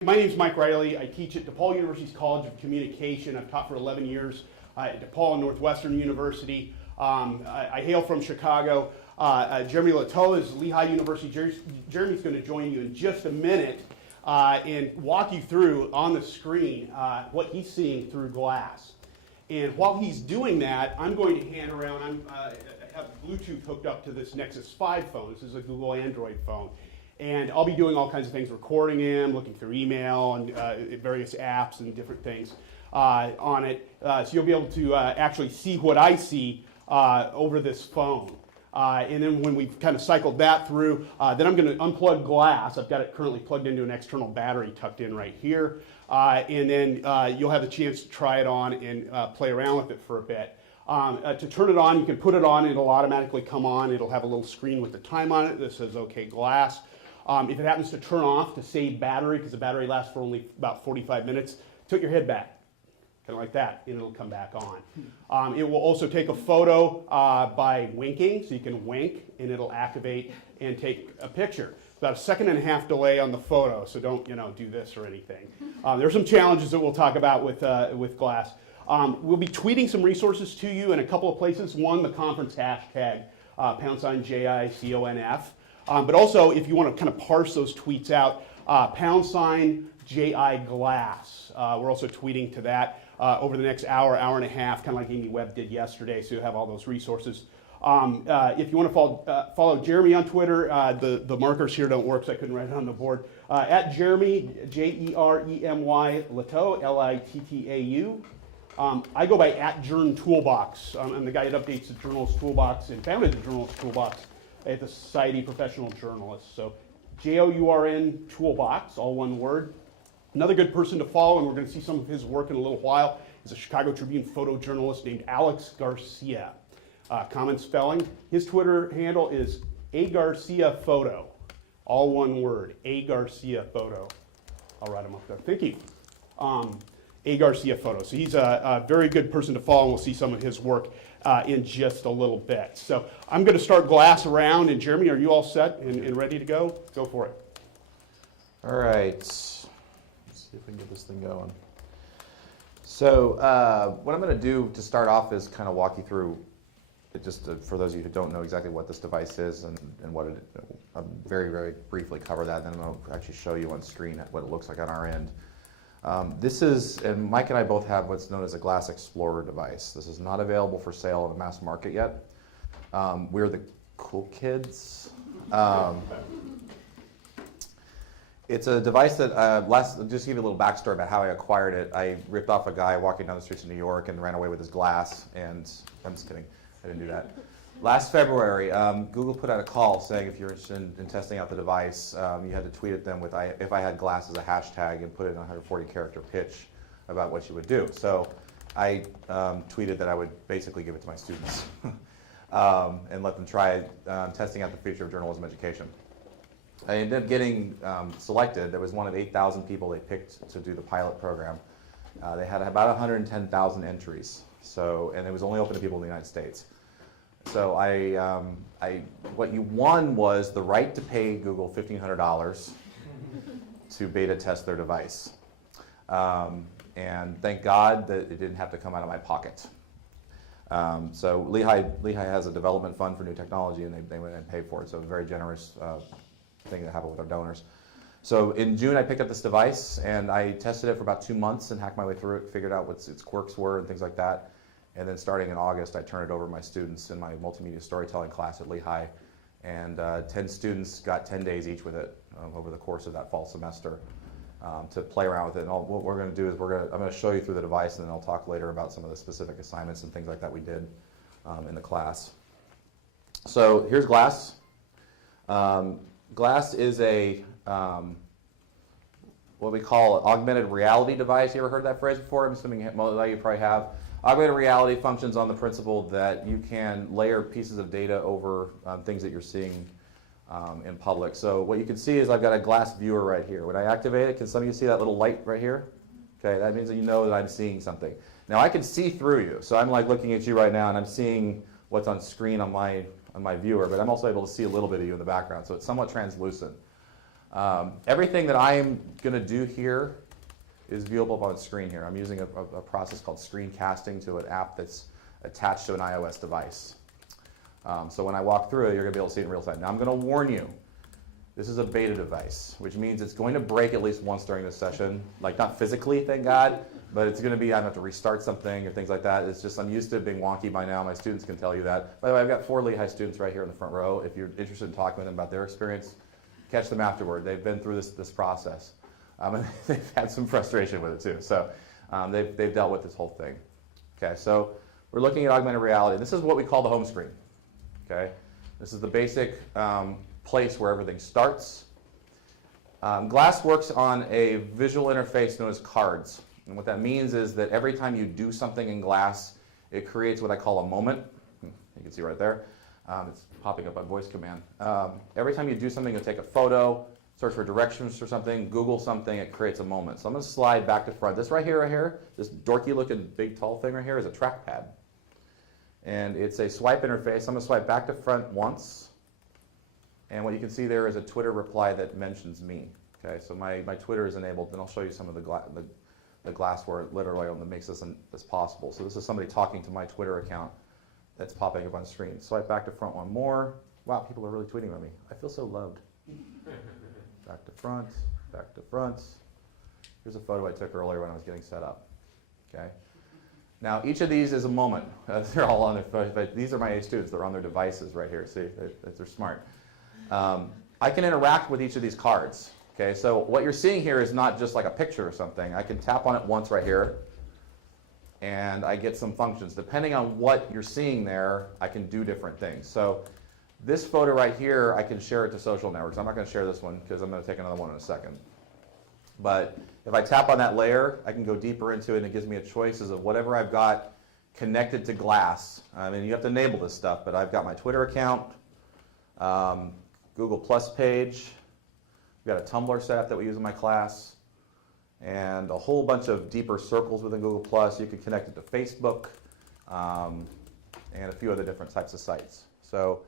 My name is Mike Reilley. I teach at DePaul University's College of Communication. I've taught for 11 years at DePaul and Northwestern University. I hail from Chicago. Jeremy Littau is Lehigh University. Jeremy's going to join you in just a minute and walk you through on the screen what he's seeing through glass. And while he's doing that, I'm going to hand around, I have Bluetooth hooked up to this Nexus 5 phone. This is a Google Android phone. And I'll be doing all kinds of things, recording him, looking through email and various apps and different things on it. So you'll be able to actually see what I see over this phone. And then when we've kind of cycled that through, then I'm going to unplug glass. I've got it currently plugged into an external battery tucked in right here. And then you'll have a chance to try it on and play around with it for a bit. To turn it on, you can put it on, it'll automatically come on. It'll have a little screen with the time on it that says OK Glass. If it happens to turn off to save battery, because the battery lasts for only about 45 minutes, tilt your head back, kind of like that, and it'll come back on. It will also take a photo by winking, so you can wink, and it'll activate and take a picture. About a 1.5 second delay on the photo, so don't do this or anything. There's some challenges that we'll talk about with glass. We'll be tweeting some resources to you in a couple of places. One, the conference hashtag, #JiConf. But also, if you want to kind of parse those tweets out, #JiGlass. We're also tweeting to that over the next hour and a half, kind of like Amy Webb did yesterday, so you'll have all those resources. If you want to follow Jeremy on Twitter, the markers here don't work, so I couldn't write it on the board. At Jeremy, Jeremy Littau, Littau. I go by @JournToolbox. I'm the guy that updates the Journal's Toolbox and founded the Journal's Toolbox at the Society of Professional Journalists. So JOURN Toolbox, all one word. Another good person to follow, and we're going to see some of his work in a little while, is a Chicago Tribune photojournalist named Alex Garcia. Common spelling. His Twitter handle is @AGarciaPhoto. All one word, @AGarciaPhoto. I'll write him up there. Thank you. @GarciaPhoto. So he's a very good person to follow, and we'll see some of his work in just a little bit. So I'm going to start glass around, and Jeremy, are you all set and ready to go? Go for it. All right. Let's see if we can get this thing going. So what I'm going to do to start off is kind of walk you through, for those of you who don't know exactly what this device is and what it, I'll very, very briefly cover that, and then I'll actually show you on screen what it looks like on our end. This is, and Mike and I both have what's known as a Glass Explorer device. This is not available for sale in the mass market yet. We're the cool kids. It's a device that, just to give you a little backstory about how I acquired it. I ripped off a guy walking down the streets of New York and ran away with his glass, and I'm just kidding, I didn't do that. Last February, Google put out a call saying if you're interested in testing out the device, you had to tweet at them with if I had glass as a hashtag and put it in a 140-character pitch about what you would do. So I tweeted that I would basically give it to my students and let them try testing out the future of journalism education. I ended up getting selected. There was one of 8,000 people they picked to do the pilot program. They had about 110,000 entries, and it was only open to people in the United States. So what you won was the right to pay Google $1,500 to beta test their device. And thank God that it didn't have to come out of my pocket. So Lehigh has a development fund for new technology, and they went and paid for it. So it was a very generous thing that happened with our donors. So in June, I picked up this device, and I tested it for about 2 months and hacked my way through it, figured out what its quirks were and things like that. And then starting in August, I turned it over to my students in my multimedia storytelling class at Lehigh. And 10 students got 10 days each with it over the course of that fall semester to play around with it. And what we're going to do is I'm going to show you through the device, and then I'll talk later about some of the specific assignments and things like that we did in the class. So here's Glass. Glass is a what we call an augmented reality device. You ever heard that phrase before? I'm assuming most of you probably have. Augmented reality functions on the principle that you can layer pieces of data over things that you're seeing in public. So what you can see is I've got a glass viewer right here. When I activate it, can some of you see that little light right here? Okay, that means that you know that I'm seeing something. Now I can see through you. So I'm like looking at you right now, and I'm seeing what's on screen on my viewer, but I'm also able to see a little bit of you in the background. So it's somewhat translucent. Everything that I'm going to do here is viewable up on the screen here. I'm using a process called screencasting to an app that's attached to an iOS device. So when I walk through it, you're going to be able to see it in real time. Now I'm going to warn you, this is a beta device, which means it's going to break at least once during this session. Like not physically, thank God, but it's going to be, I have to restart something or things like that. It's just, I'm used to it being wonky by now. My students can tell you that. By the way, I've got 4 Lehigh students right here in the front row. If you're interested in talking with them about their experience, catch them afterward. They've been through this process. And they've had some frustration with it too. So they've dealt with this whole thing. Okay, so we're looking at augmented reality. This is what we call the home screen. Okay, this is the basic place where everything starts. Glass works on a visual interface known as cards. And what that means is that every time you do something in glass, it creates what I call a moment. You can see right there. It's popping up on voice command. Every time you do something, you take a photo, search for directions for something, Google something, it creates a moment. So I'm going to slide back to front. This right here, this dorky looking big tall thing right here is a trackpad. And it's a swipe interface. I'm going to swipe back to front once. And what you can see there is a Twitter reply that mentions me. Okay, so my Twitter is enabled, and I'll show you some of the glassware literally that makes this possible. So this is somebody talking to my Twitter account that's popping up on the screen. Swipe back to front one more. Wow, people are really tweeting at me. I feel so loved. Back to front, back to front. Here's a photo I took earlier when I was getting set up. Okay. Now each of these is a moment. They're all on their, these are my A students. They're on their devices right here. See, they're smart. I can interact with each of these cards. Okay, so what you're seeing here is not just like a picture or something. I can tap on it once right here, and I get some functions. Depending on what you're seeing there, I can do different things. So this photo right here, I can share it to social networks. I'm not going to share this one because I'm going to take another one in a second. But if I tap on that layer, I can go deeper into it, and it gives me a choices of whatever I've got connected to glass. I mean, you have to enable this stuff, but I've got my Twitter account, Google Plus page. We've got a Tumblr set up that we use in my class, and a whole bunch of deeper circles within Google Plus. You can connect it to Facebook, and a few other different types of sites. So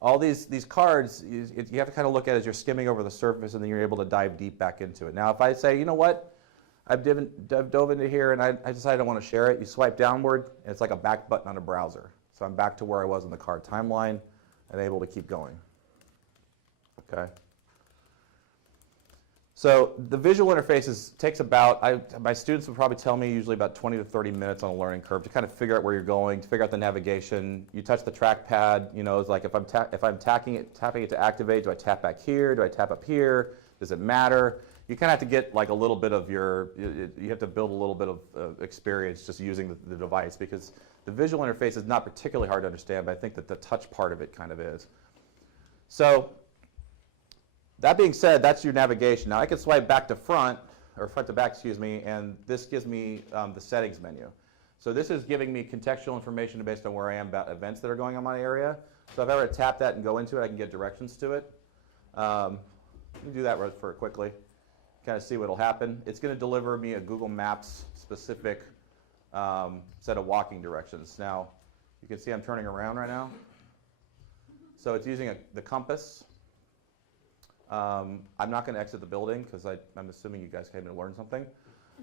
all these cards, you have to kind of look at as you're skimming over the surface, and then you're able to dive deep back into it. Now, if I say, you know what, I've dove into here, and I decided I want to share it, you swipe downward, and it's like a back button on a browser. So I'm back to where I was in the card timeline and able to keep going. Okay. So the visual interfaces takes about, my students would probably tell me usually about 20 to 30 minutes on a learning curve to kind of figure out where you're going, to figure out the navigation. You touch the trackpad, you know, it's like if I'm tapping it to activate, do I tap back here? Do I tap up here? Does it matter? You kind of have to get like a little bit of you have to build a little bit of experience just using the device, because the visual interface is not particularly hard to understand, but I think that the touch part of it kind of is. So that being said, that's your navigation. Now I can swipe back to front, or front to back, excuse me, and this gives me the settings menu. So this is giving me contextual information based on where I am about events that are going on in my area. So if I were to tap that and go into it, I can get directions to it. Let me do that for quickly, kind of see what will happen. It's going to deliver me a Google Maps specific set of walking directions. Now, you can see I'm turning around right now. So it's using the compass. I'm not going to exit the building because I'm assuming you guys came to learn something.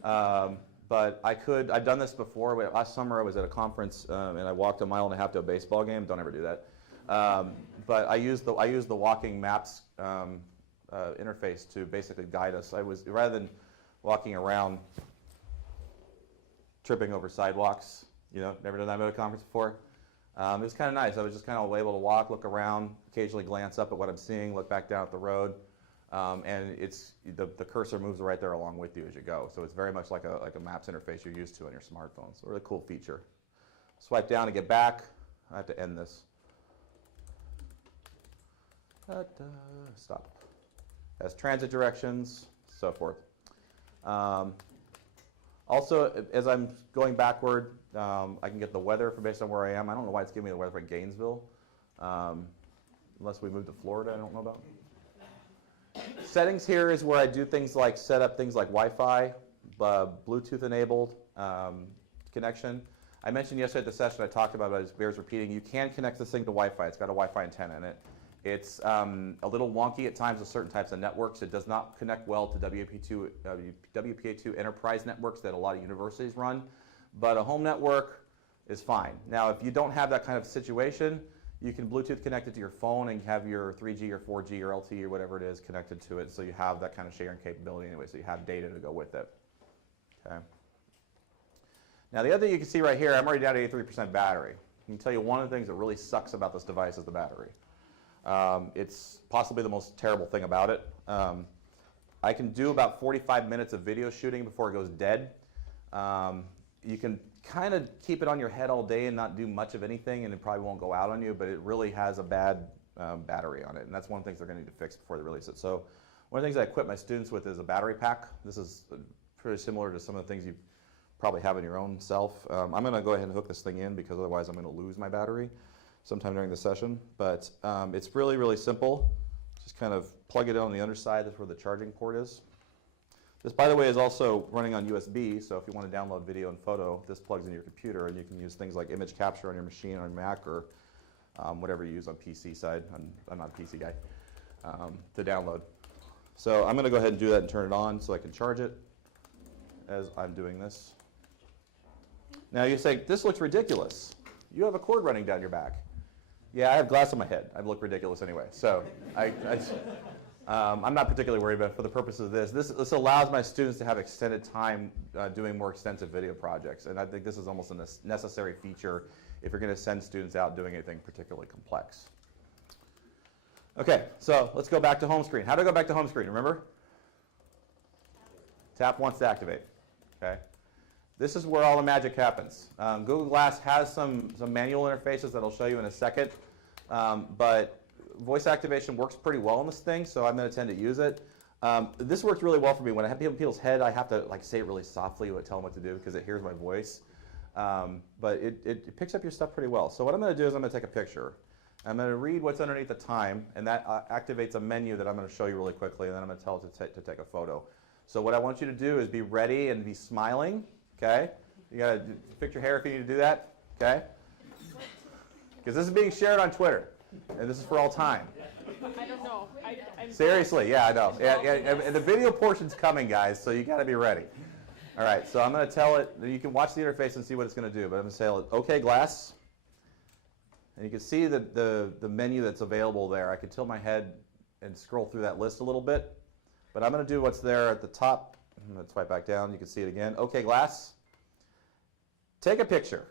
But I've done this before. Last summer I was at a conference and I walked 1.5 miles to a baseball game. Don't ever do that. But I used the walking maps interface to basically guide us. Rather than walking around tripping over sidewalks, you know, never done that at a conference before. It was kind of nice. I was just kind of able to walk, look around, occasionally glance up at what I'm seeing, look back down at the road, and the cursor moves right there along with you as you go. So it's very much like a maps interface you're used to on your smartphone. It's a really cool feature. Swipe down to get back. I have to end this. Stop. Has transit directions, so forth. Also, as I'm going backward, I can get the weather based on where I am. I don't know why it's giving me the weather for Gainesville, unless we move to Florida, I don't know about. Settings here is where I do things like set up things like Wi-Fi, Bluetooth enabled connection. I mentioned yesterday at the session I talked about it, it bears repeating. You can connect this thing to Wi-Fi. It's got a Wi-Fi antenna in it. It's a little wonky at times with certain types of networks. It does not connect well to WPA2 enterprise networks that a lot of universities run, but a home network is fine. Now, if you don't have that kind of situation, you can Bluetooth connect it to your phone and have your 3G or 4G or LTE or whatever it is connected to it, so you have that kind of sharing capability anyway, so you have data to go with it. Okay. Now, the other thing you can see right here, I'm already down to 83% battery. I can tell you one of the things that really sucks about this device is the battery. It's possibly the most terrible thing about it. I can do about 45 minutes of video shooting before it goes dead. You can kind of keep it on your head all day and not do much of anything, and it probably won't go out on you, but it really has a bad battery on it, and that's one of the things they're going to need to fix before they release it. So one of the things I equip my students with is a battery pack. This is pretty similar to some of the things you probably have in your own self. I'm going to go ahead and hook this thing in because otherwise I'm going to lose my battery sometime during the session, but it's really, really simple. Just kind of plug it in on the underside. That's where the charging port is. This, by the way, is also running on USB, so if you want to download video and photo, this plugs into your computer, and you can use things like image capture on your machine, on your Mac, or whatever you use on PC side. I'm not a PC guy, to download. So I'm going to go ahead and do that and turn it on so I can charge it as I'm doing this. Now you say, this looks ridiculous. You have a cord running down your back. Yeah, I have glass on my head. I look ridiculous anyway. So I'm not particularly worried about it for the purposes of this. This allows my students to have extended time doing more extensive video projects. And I think this is almost a necessary feature if you're going to send students out doing anything particularly complex. Okay, so let's go back to home screen. How do I go back to home screen? Remember? Tap once to activate. Okay. This is where all the magic happens. Google Glass has some manual interfaces that I'll show you in a second, but voice activation works pretty well on this thing, so I'm going to tend to use it. This works really well for me. When I have people in people's head, I have to say it really softly to tell them what to do because it hears my voice. But it picks up your stuff pretty well. So what I'm going to do is I'm going to take a picture. I'm going to read what's underneath the time, and that activates a menu that I'm going to show you really quickly, and then I'm going to tell it to take a photo. So what I want you to do is be ready and be smiling. Okay? You got to fix your hair if you need to do that. Okay? Because this is being shared on Twitter, and this is for all time. I don't know. I'm Seriously, yeah, I know. Yeah, and the video portion's coming, guys, so you got to be ready. All right, so I'm going to tell it. You can watch the interface and see what it's going to do, but I'm going to say, OK, Glass. And you can see the menu that's available there. I can tilt my head and scroll through that list a little bit, but I'm going to do what's there at the top. I'm going to swipe back down. You can see it again. OK, Glass. Take a picture.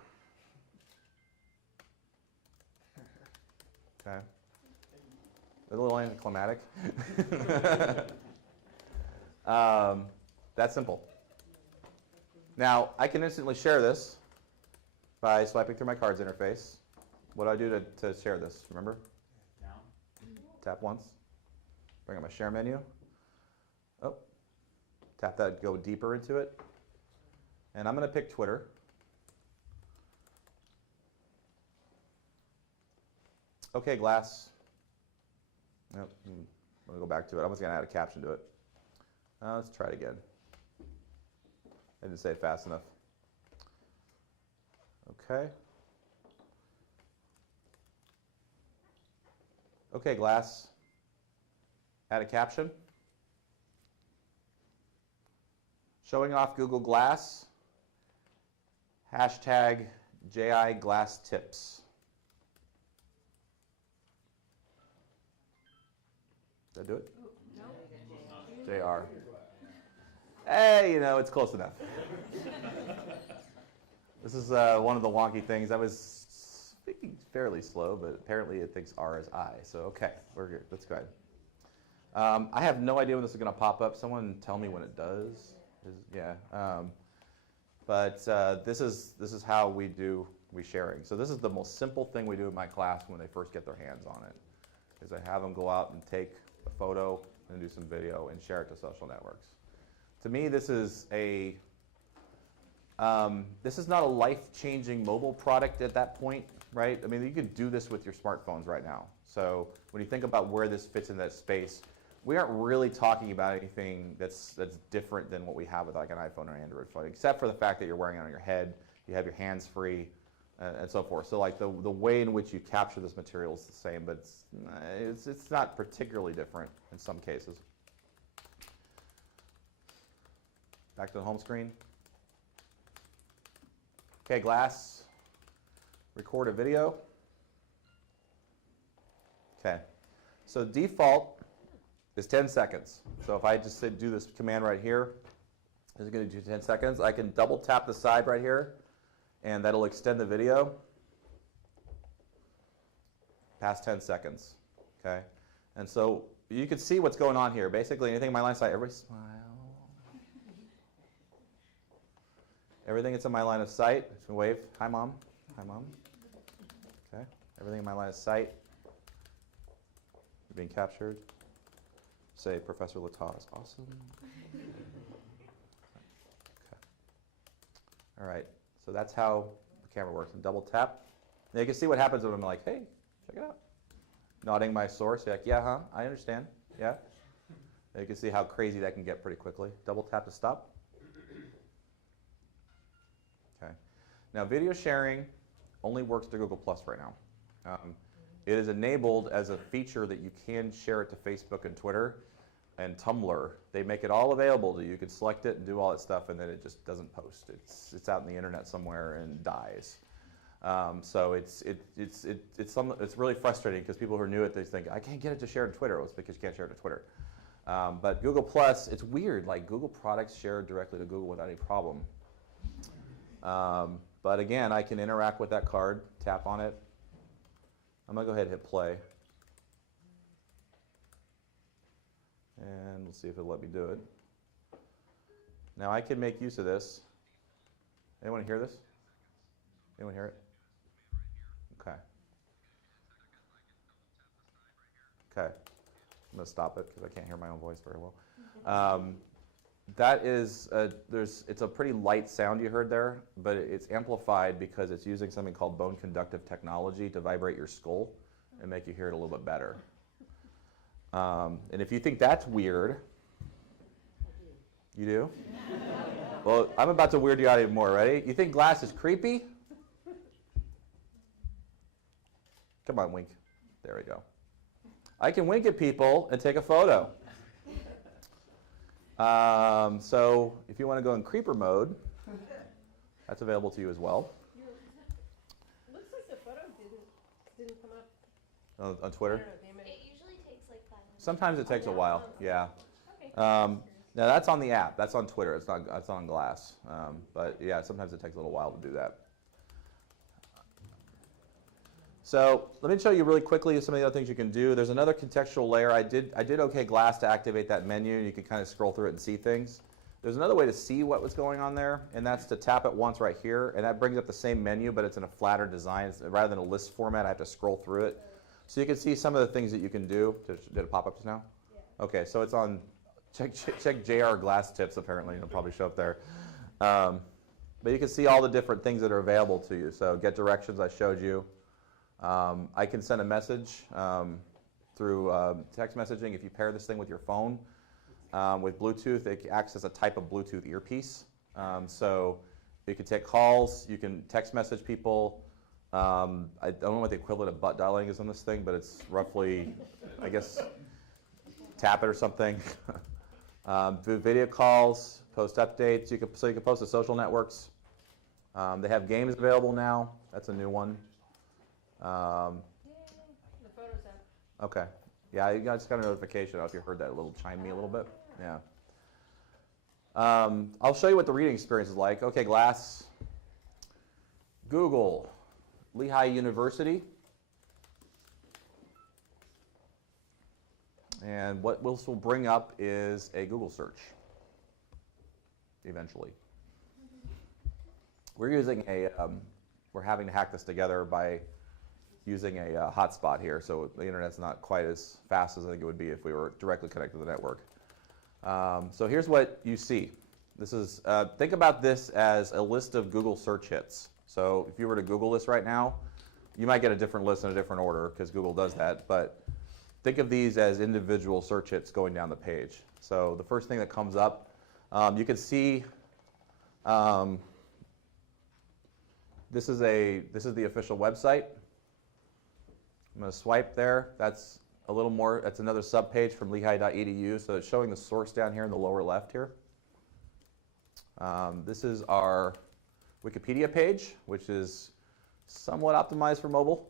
Okay. A little anticlimactic. That's simple. Now, I can instantly share this by swiping through my cards interface. What do I do to share this? Remember? Down. Tap once. Bring up my share menu. Oh. Tap that, go deeper into it. And I'm going to pick Twitter. OK, Glass. Nope. I'm going to go back to it. I was going to add a caption to it. Let's try it again. I didn't say it fast enough. OK. OK, Glass. Add a caption. Showing off Google Glass. Hashtag JiGlassTips. Did I do it? No. JR. Hey, it's close enough. This is one of the wonky things. I was speaking fairly slow, but apparently it thinks R is I. So, okay, we're good. That's good. I have no idea when this is going to pop up. Someone tell me when it does. But this is how we do sharing. So this is the most simple thing we do in my class when they first get their hands on it, is I have them go out and take a photo and do some video and share it to social networks. To me, this is not a life-changing mobile product at that point, right? I mean, you can do this with your smartphones right now. So when you think about where this fits in that space, we aren't really talking about anything that's different than what we have with like an iPhone or Android phone, except for the fact that you're wearing it on your head, you have your hands free, and so forth. So like the way in which you capture this material is the same, but it's not particularly different in some cases. Back to the home screen. Okay, Glass, record a video. Okay, so default is 10 seconds. So if I just do this command right here, it's going to do 10 seconds. I can double tap the side right here, and that'll extend the video past 10 seconds. Okay, and so you can see what's going on here. Basically, anything in my line of sight, everybody smile. Everything that's in my line of sight, just wave. Hi, Mom. Hi, Mom. Okay, everything in my line of sight being captured. Say, Professor Littau is awesome. Okay. All right, so that's how the camera works. And double tap. Now you can see what happens when I'm like, hey, check it out. Nodding my source, like, yeah, huh, I understand, yeah. And you can see how crazy that can get pretty quickly. Double tap to stop. Okay. Now video sharing only works to Google Plus right now. It is enabled as a feature that you can share it to Facebook and Twitter and Tumblr. They make it all available to you. You can select it and do all that stuff, and then it just doesn't post. It's out in the internet somewhere and dies. So it's really frustrating because people who are new at this think, I can't get it to share to Twitter. Well, it's because you can't share it to Twitter. But Google Plus, it's weird. Like Google products share directly to Google without any problem. But again, I can interact with that card, tap on it. I'm going to go ahead and hit play. And we'll see if it'll let me do it. Now I can make use of this. Anyone hear this? Anyone hear it? Okay. Okay. I'm going to stop it because I can't hear my own voice very well. That is, it's a pretty light sound you heard there, but it's amplified because it's using something called bone conductive technology to vibrate your skull and make you hear it a little bit better. And if you think that's weird, you do? Well, I'm about to weird you out even more. Ready? You think glass is creepy? Come on, wink. There we go. I can wink at people and take a photo. So if you want to go in creeper mode, that's available to you as well. Looks like the photo didn't come up. On Twitter? It usually takes like 5 minutes. Sometimes it takes a while, yeah. Okay. Now that's on the app. That's on Twitter. It's not on Glass. But yeah, sometimes it takes a little while to do that. So let me show you really quickly some of the other things you can do. There's another contextual layer. I did OK Glass to activate that menu. You can kind of scroll through it and see things. There's another way to see what was going on there, and that's to tap it once right here, and that brings up the same menu, but it's in a flatter design. Rather than a list format, I have to scroll through it. So you can see some of the things that you can do. Did it pop up just now? Yeah. OK, so it's on, check JR Glass tips, apparently. It'll probably show up there. But you can see all the different things that are available to you. So get directions I showed you. I can send a message through text messaging. If you pair this thing with your phone with Bluetooth, it acts as a type of Bluetooth earpiece. So you can take calls, you can text message people. I don't know what the equivalent of butt dialing is on this thing, but it's roughly, I guess, tap it or something. Do video calls, post updates. So you can post to social networks. They have games available now. That's a new one. The photos up. Okay. Yeah, I just got a notification. I don't know if you heard that little chime me a little bit. Yeah. I'll show you what the reading experience is like. Okay, Glass. Google. Lehigh University. And what this will bring up is a Google search, eventually. We're using we're having to hack this together by using a hotspot here, so the internet's not quite as fast as I think it would be if we were directly connected to the network. So here's what you see. This is, think about this as a list of Google search hits. So if you were to Google this right now, you might get a different list in a different order because Google does that, but think of these as individual search hits going down the page. So the first thing that comes up, you can see This is the official website. I'm going to swipe there. That's a little more. That's another subpage from Lehigh.edu. So it's showing the source down here in the lower left here. This is our Wikipedia page, which is somewhat optimized for mobile.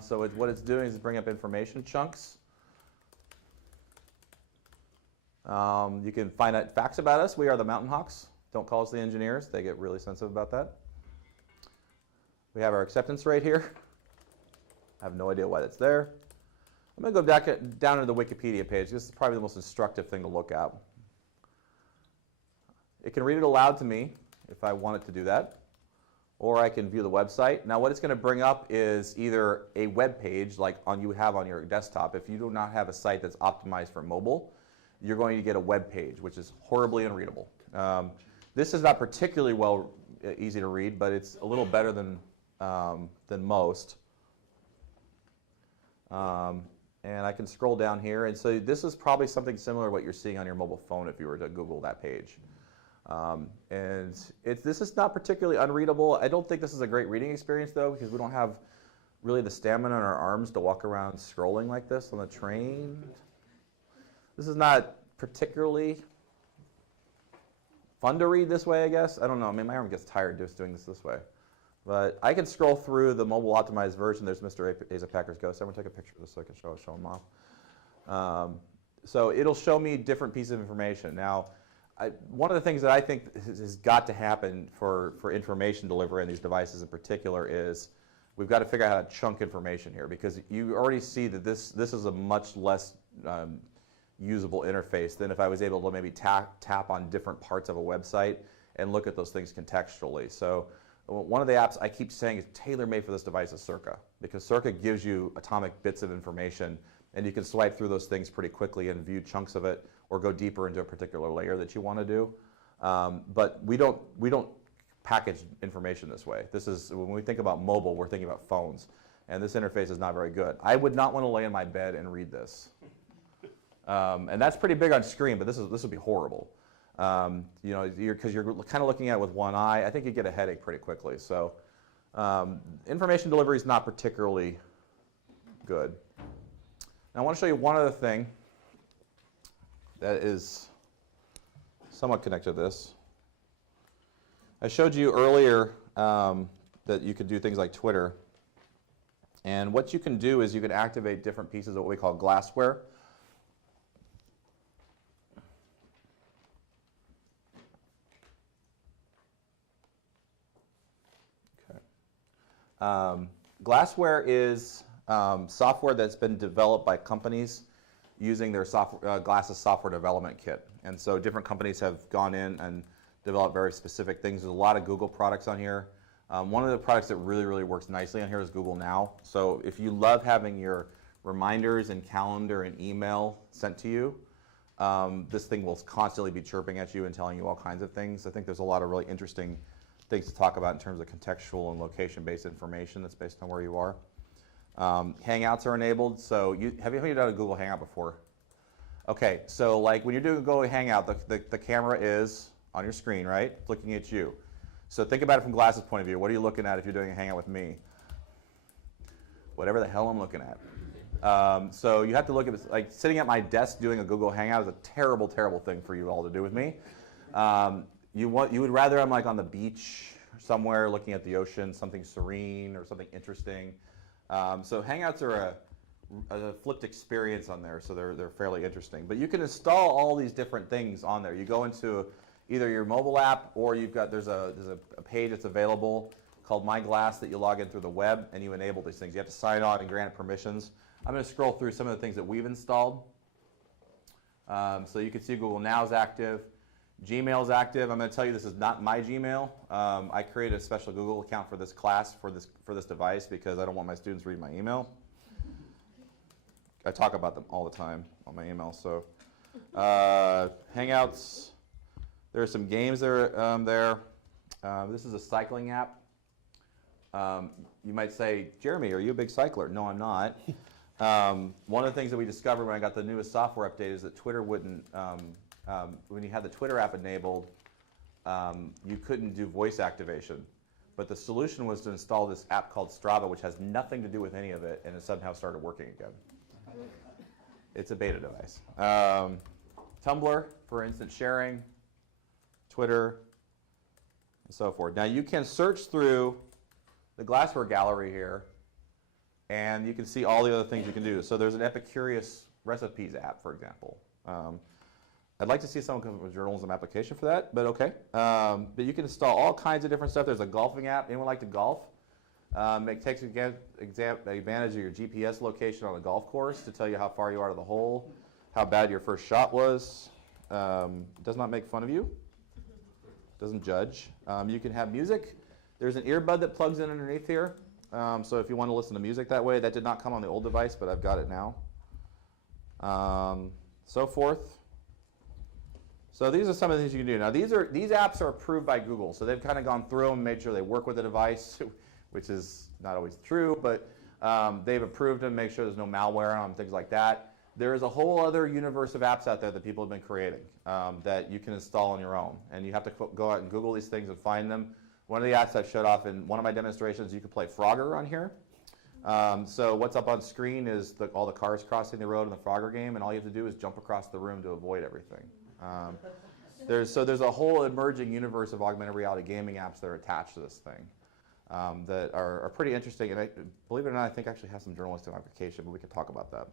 So what it's doing is bringing up information chunks. You can find out facts about us. We are the Mountain Hawks. Don't call us the engineers. They get really sensitive about that. We have our acceptance rate here. I have no idea why that's there. I'm going to go down to the Wikipedia page. This is probably the most instructive thing to look at. It can read it aloud to me if I want it to do that, or I can view the website. Now what it's going to bring up is either a web page like you have on your desktop. If you do not have a site that's optimized for mobile, you're going to get a web page, which is horribly unreadable. This is not particularly easy to read, but it's a little better than most. And I can scroll down here, and so this is probably something similar to what you're seeing on your mobile phone if you were to Google that page. And this is not particularly unreadable. I don't think this is a great reading experience, though, because we don't have really the stamina in our arms to walk around scrolling like this on the train. This is not particularly fun to read this way, I guess. I don't know. I mean, my arm gets tired just doing this way. But I can scroll through the mobile optimized version. There's Mr. Packer's Ghost. I'm going to take a picture of this so I can show him off. So it'll show me different pieces of information. Now, one of the things that I think has got to happen for information delivery on these devices in particular is we've got to figure out how to chunk information here, because you already see that this is a much less usable interface than if I was able to maybe tap on different parts of a website and look at those things contextually. So one of the apps I keep saying is tailor-made for this device is Circa, because Circa gives you atomic bits of information, and you can swipe through those things pretty quickly and view chunks of it or go deeper into a particular layer that you want to do. But we don't package information this way. This is, when we think about mobile, we're thinking about phones, and this interface is not very good. I would not want to lay in my bed and read this. And that's pretty big on screen, but this would be horrible. You know, because you're kind of looking at it with one eye. I think you get a headache pretty quickly. So information delivery is not particularly good. Now I want to show you one other thing that is somewhat connected to this. I showed you earlier that you could do things like Twitter. And what you can do is you can activate different pieces of what we call glassware. Glassware is software that's been developed by companies using their Glass's software development kit. And so different companies have gone in and developed very specific things. There's a lot of Google products on here. One of the products that really, really works nicely on here is Google Now. So if you love having your reminders and calendar and email sent to you, this thing will constantly be chirping at you and telling you all kinds of things. I think there's a lot of really interesting things to talk about in terms of contextual and location-based information that's based on where you are. Hangouts are enabled. So have you done a Google Hangout before? Okay, so like when you're doing a Google Hangout, the camera is on your screen, right? Looking at you. So think about it from Glass's point of view. What are you looking at if you're doing a Hangout with me? Whatever the hell I'm looking at. So you have to look at this, like sitting at my desk doing a Google Hangout is a terrible, terrible thing for you all to do with me. You would rather I'm like on the beach somewhere looking at the ocean, something serene or something interesting. So Hangouts are a flipped experience on there, so they're fairly interesting. But you can install all these different things on there. You go into either your mobile app, or there's a page that's available called My Glass that you log in through the web, and you enable these things. You have to sign on and grant permissions. I'm going to scroll through some of the things that we've installed. So you can see Google Now is active. Gmail's active. I'm going to tell you this is not my Gmail. I created a special Google account for this class, for this device, because I don't want my students reading my email. I talk about them all the time on my email. So Hangouts, there are some games there. This is a cycling app. You might say, Jeremy, are you a big cycler? No, I'm not. One of the things that we discovered when I got the newest software update is that Twitter wouldn't, when you had the Twitter app enabled, you couldn't do voice activation. But the solution was to install this app called Strava, which has nothing to do with any of it, and it somehow started working again. It's a beta device. Tumblr for instant sharing, Twitter, and so forth. Now you can search through the glassware gallery here, and you can see all the other things you can do. So there's an Epicurious recipes app, for example. I'd like to see someone come up with a journalism application for that, but okay. But you can install all kinds of different stuff. There's a golfing app. Anyone like to golf? It takes advantage of your GPS location on the golf course to tell you how far you are to the hole, how bad your first shot was. Does not make fun of you. Doesn't judge. You can have music. There's an earbud that plugs in underneath here. So if you want to listen to music that way, that did not come on the old device, but I've got it now. So forth. So these are some of the things you can do. Now these apps are approved by Google, so they've kind of gone through them and made sure they work with the device, which is not always true, but they've approved them, make sure there's no malware on them, things like that. There is a whole other universe of apps out there that people have been creating that you can install on your own, and you have to go out and Google these things and find them. One of the apps I've showed off in one of my demonstrations, you can play Frogger on here. So what's up on screen is all the cars crossing the road in the Frogger game, and all you have to do is jump across the room to avoid everything. There's a whole emerging universe of augmented reality gaming apps that are attached to this thing that are pretty interesting, and believe it or not, I think actually has some journalistic application, but we can talk about that.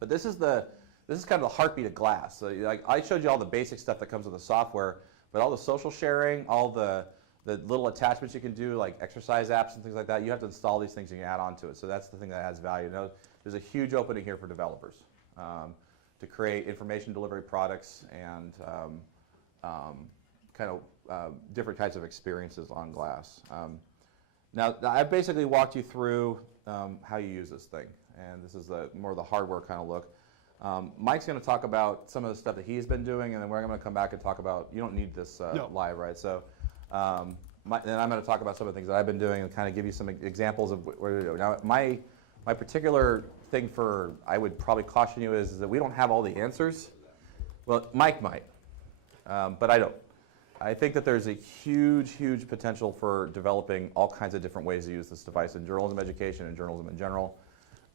But this is kind of the heartbeat of Glass. So, like, I showed you all the basic stuff that comes with the software, but all the social sharing, all the little attachments you can do, like exercise apps and things like that, you have to install these things and you add on to it. So that's the thing that adds value. Now, there's a huge opening here for developers to create information delivery products and different types of experiences on Glass. Now, I've basically walked you through how you use this thing, and this is more of the hardware kind of look. Mike's going to talk about some of the stuff that he's been doing, and then we're going to come back and talk about, you don't need this live, right? So, then I'm going to talk about some of the things that I've been doing and kind of give you some examples of what we're doing. Now, my particular thing I would probably caution you is that we don't have all the answers. Well, Mike might, but I don't. I think that there's a huge, huge potential for developing all kinds of different ways to use this device in journalism education and journalism in general.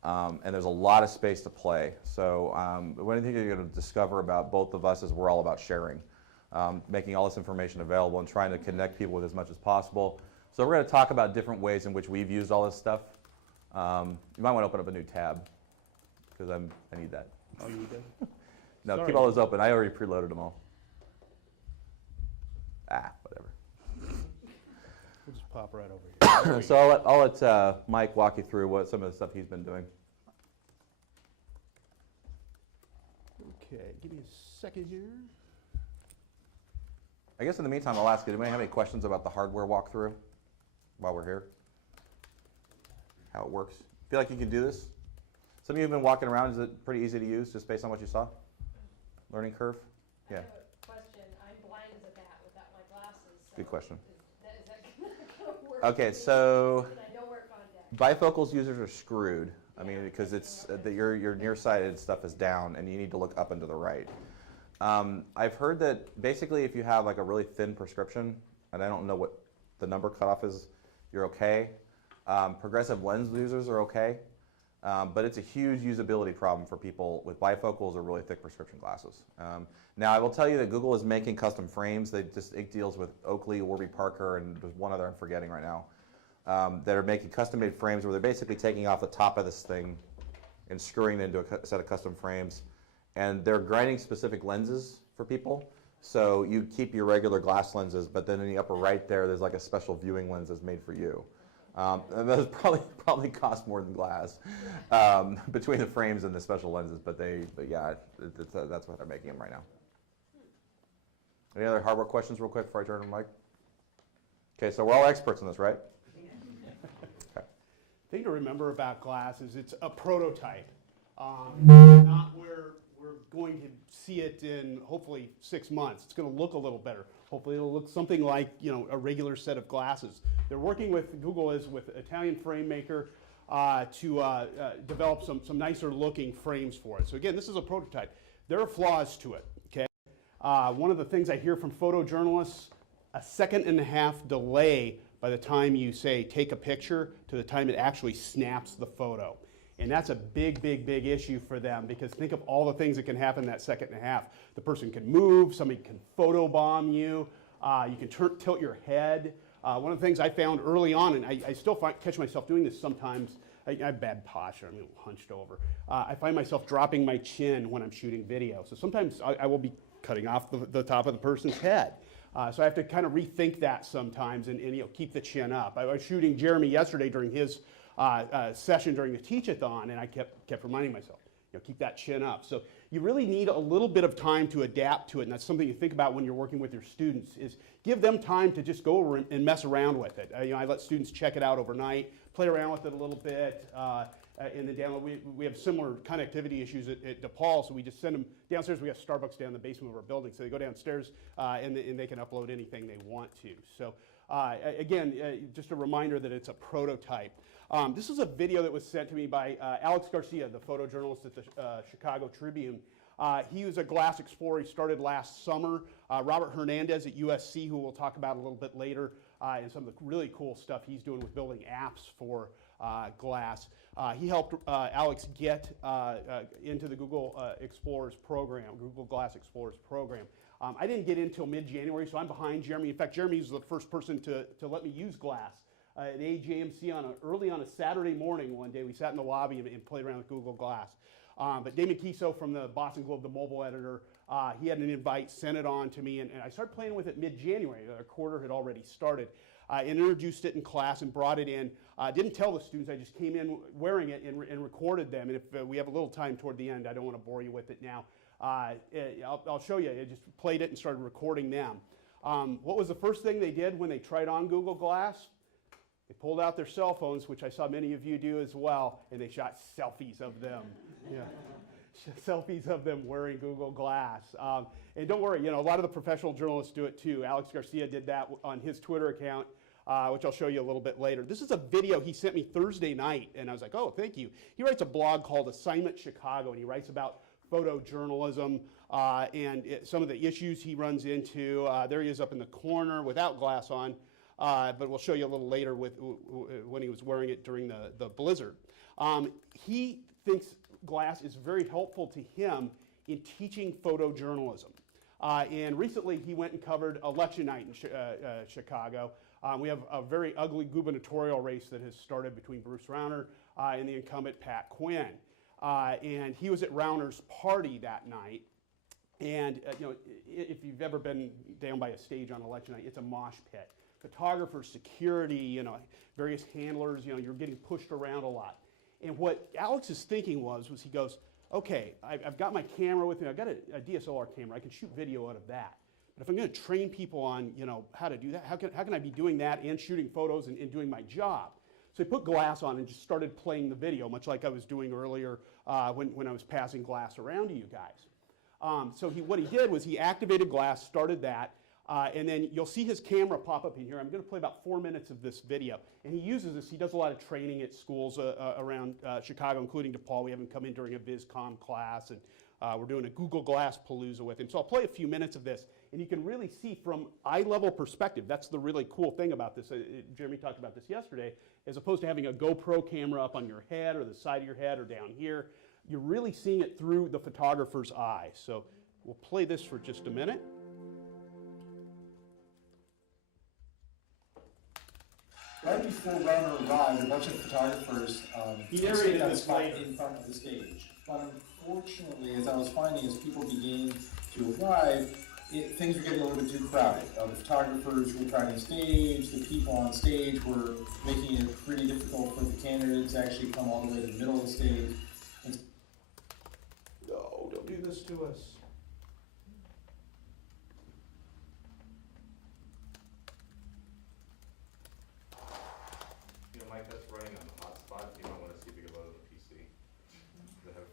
And there's a lot of space to play. So one thing you're going to discover about both of us is we're all about sharing, making all this information available and trying to connect people with as much as possible. So we're going to talk about different ways in which we've used all this stuff. You might want to open up a new tab because I need that. Oh, you need that? No, Sorry. keep all those open. I already preloaded them all. Whatever. We'll just pop right over here. So I'll let Mike walk you through what some of the stuff he's been doing. Okay, give me a second here. I guess in the meantime, I'll ask you, do anybody have any questions about the hardware walkthrough while we're here? How it works? Feel like you can do this? Some of you have been walking around. Is it pretty easy to use just based on what you saw? Learning curve? Yeah. I have a question. I'm blind as a bat without my glasses. So Good question. Is that going to work? Okay, so And I don't wear contacts. bifocals users are screwed. I mean, because it's your nearsighted stuff is down, and you need to look up and to the right. I've heard that basically if you have like a really thin prescription, and I don't know what the number cutoff is, you're okay. Progressive lens users are okay, but it's a huge usability problem for people with bifocals or really thick prescription glasses. Now, I will tell you that Google is making custom frames. They just ink deals with Oakley, Warby Parker, and there's one other I'm forgetting right now, that are making custom-made frames where they're basically taking off the top of this thing and screwing it into a set of custom frames. And they're grinding specific lenses for people. So you keep your regular glass lenses, but then in the upper right there's like a special viewing lens that's made for you. And those probably cost more than glass between the frames and the special lenses, but yeah, that's what they're making them right now. Any other hardware questions real quick before I turn to Mike? Okay, so we're all experts in this, right? Okay. Thing to remember about Glass is it's a prototype, not where we're going to see it in hopefully 6 months. It's going to look a little better. Hopefully it'll look something like a regular set of glasses. They're working with Google with Italian frame maker to develop some nicer looking frames for it. So again, this is a prototype. There are flaws to it. Okay, one of the things I hear from photojournalists, a 1.5 second delay by the time you say take a picture to the time it actually snaps the photo. And that's a big, big, big issue for them, because think of all the things that can happen in that second and a half. The person can move, somebody can photobomb you, you can tilt your head. One of the things I found early on, and I still catch myself doing this sometimes, I have bad posture, I'm a little hunched over. I find myself dropping my chin when I'm shooting video. So sometimes I will be cutting off the top of the person's head. So I have to kind of rethink that sometimes and keep the chin up. I was shooting Jeremy yesterday during his session during the teach-a-thon, and I kept reminding myself, keep that chin up. So you really need a little bit of time to adapt to it, and that's something you think about when you're working with your students, is give them time to just go over and mess around with it. I let students check it out overnight, play around with it a little bit, and then download. We have similar connectivity issues at DePaul, so we just send them downstairs. We have Starbucks down in the basement of our building, so they go downstairs and they can upload anything they want to. So again, just a reminder that it's a prototype. This is a video that was sent to me by Alex Garcia, the photojournalist at the Chicago Tribune. He was a glass explorer. He started last summer. Robert Hernandez at USC, who we'll talk about a little bit later, and some of the really cool stuff he's doing with building apps for glass. He helped Alex get into the Google Explorers program, Google Glass Explorers program. I didn't get in until mid-January, so I'm behind Jeremy. In fact, Jeremy was the first person to let me use glass. At AJMC early on a Saturday morning one day, we sat in the lobby and played around with Google Glass. But Damon Kiso from the Boston Globe, the mobile editor, he had an invite, sent it on to me, and I started playing with it mid-January. Our quarter had already started. And introduced it in class and brought it in. Didn't tell the students, I just came in wearing it and recorded them. And if we have a little time toward the end, I don't want to bore you with it now. I'll show you. I just played it and started recording them. What was the first thing they did when they tried on Google Glass? They pulled out their cell phones, which I saw many of you do as well, and they shot selfies of them. Yeah. Selfies of them wearing Google Glass. And don't worry, a lot of the professional journalists do it too. Alex Garcia did that on his Twitter account, which I'll show you a little bit later. This is a video he sent me Thursday night, and I was like, oh, thank you. He writes a blog called Assignment Chicago, and he writes about photojournalism and some of the issues he runs into. There he is up in the corner without glass on. But we'll show you a little later when he was wearing it during the blizzard. He thinks glass is very helpful to him in teaching photojournalism. And recently he went and covered election night in Chicago. We have a very ugly gubernatorial race that has started between Bruce Rauner and the incumbent Pat Quinn. And he was at Rauner's party that night. And if you've ever been down by a stage on election night, it's a mosh pit. Photographers, security, various handlers, you're getting pushed around a lot. And what Alex's thinking was he goes, okay, I've got my camera with me, I've got a DSLR camera, I can shoot video out of that. But if I'm going to train people on, how to do that, how can I be doing that and shooting photos and doing my job? So he put glass on and just started playing the video, much like I was doing earlier when I was passing glass around to you guys. So what he did was he activated glass, started that, and then you'll see his camera pop up in here. I'm going to play about 4 minutes of this video. And he uses this. He does a lot of training at schools around Chicago, including DePaul. We have him come in during a VizCom class, and we're doing a Google Glass Palooza with him. So I'll play a few minutes of this, and you can really see from eye-level perspective. That's the really cool thing about this. Jeremy talked about this yesterday. As opposed to having a GoPro camera up on your head or the side of your head or down here, you're really seeing it through the photographer's eye. So we'll play this for just a minute. Right before Rauner arrived, a bunch of photographers He narrated got this spot later. in front of the stage. But unfortunately, as I was finding, as people began to arrive, things were getting a little bit too crowded. The photographers were crowding stage, the people on stage were making it pretty difficult for the candidates to actually come all the way to the middle of the stage. No, don't do this to us. Mike, that's running on the hotspot. You might want to see if you can load it on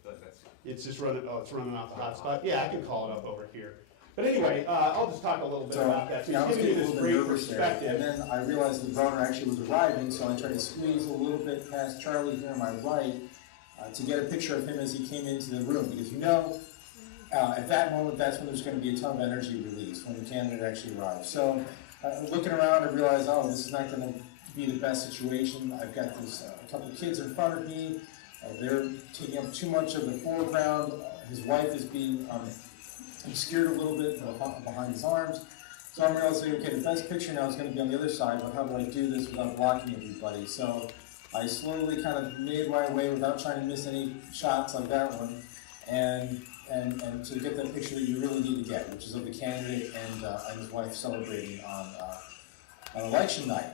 the PC. It's just running, it's running off the hotspot. Yeah, I can call it up over here. But anyway, I'll just talk a little bit about that. So I was he's giving getting you a this little bit great nervous there. perspective. And then I realized that Rauner actually was arriving, so I tried to squeeze a little bit past Charlie here on my right to get a picture of him as he came into the room. Because at that moment, that's when there's going to be a ton of energy released, when the candidate actually arrives. So looking around, I realized, this is not going to be the best situation. I've got this a couple of kids in front of me. They're taking up too much of the foreground. His wife is being obscured a little bit behind his arms. So I'm realizing, okay, the best picture now is going to be on the other side, but how do I do this without blocking everybody? So I slowly kind of made my way without trying to miss any shots like that one, and to get that picture that you really need to get, which is of the candidate and his wife celebrating on election night.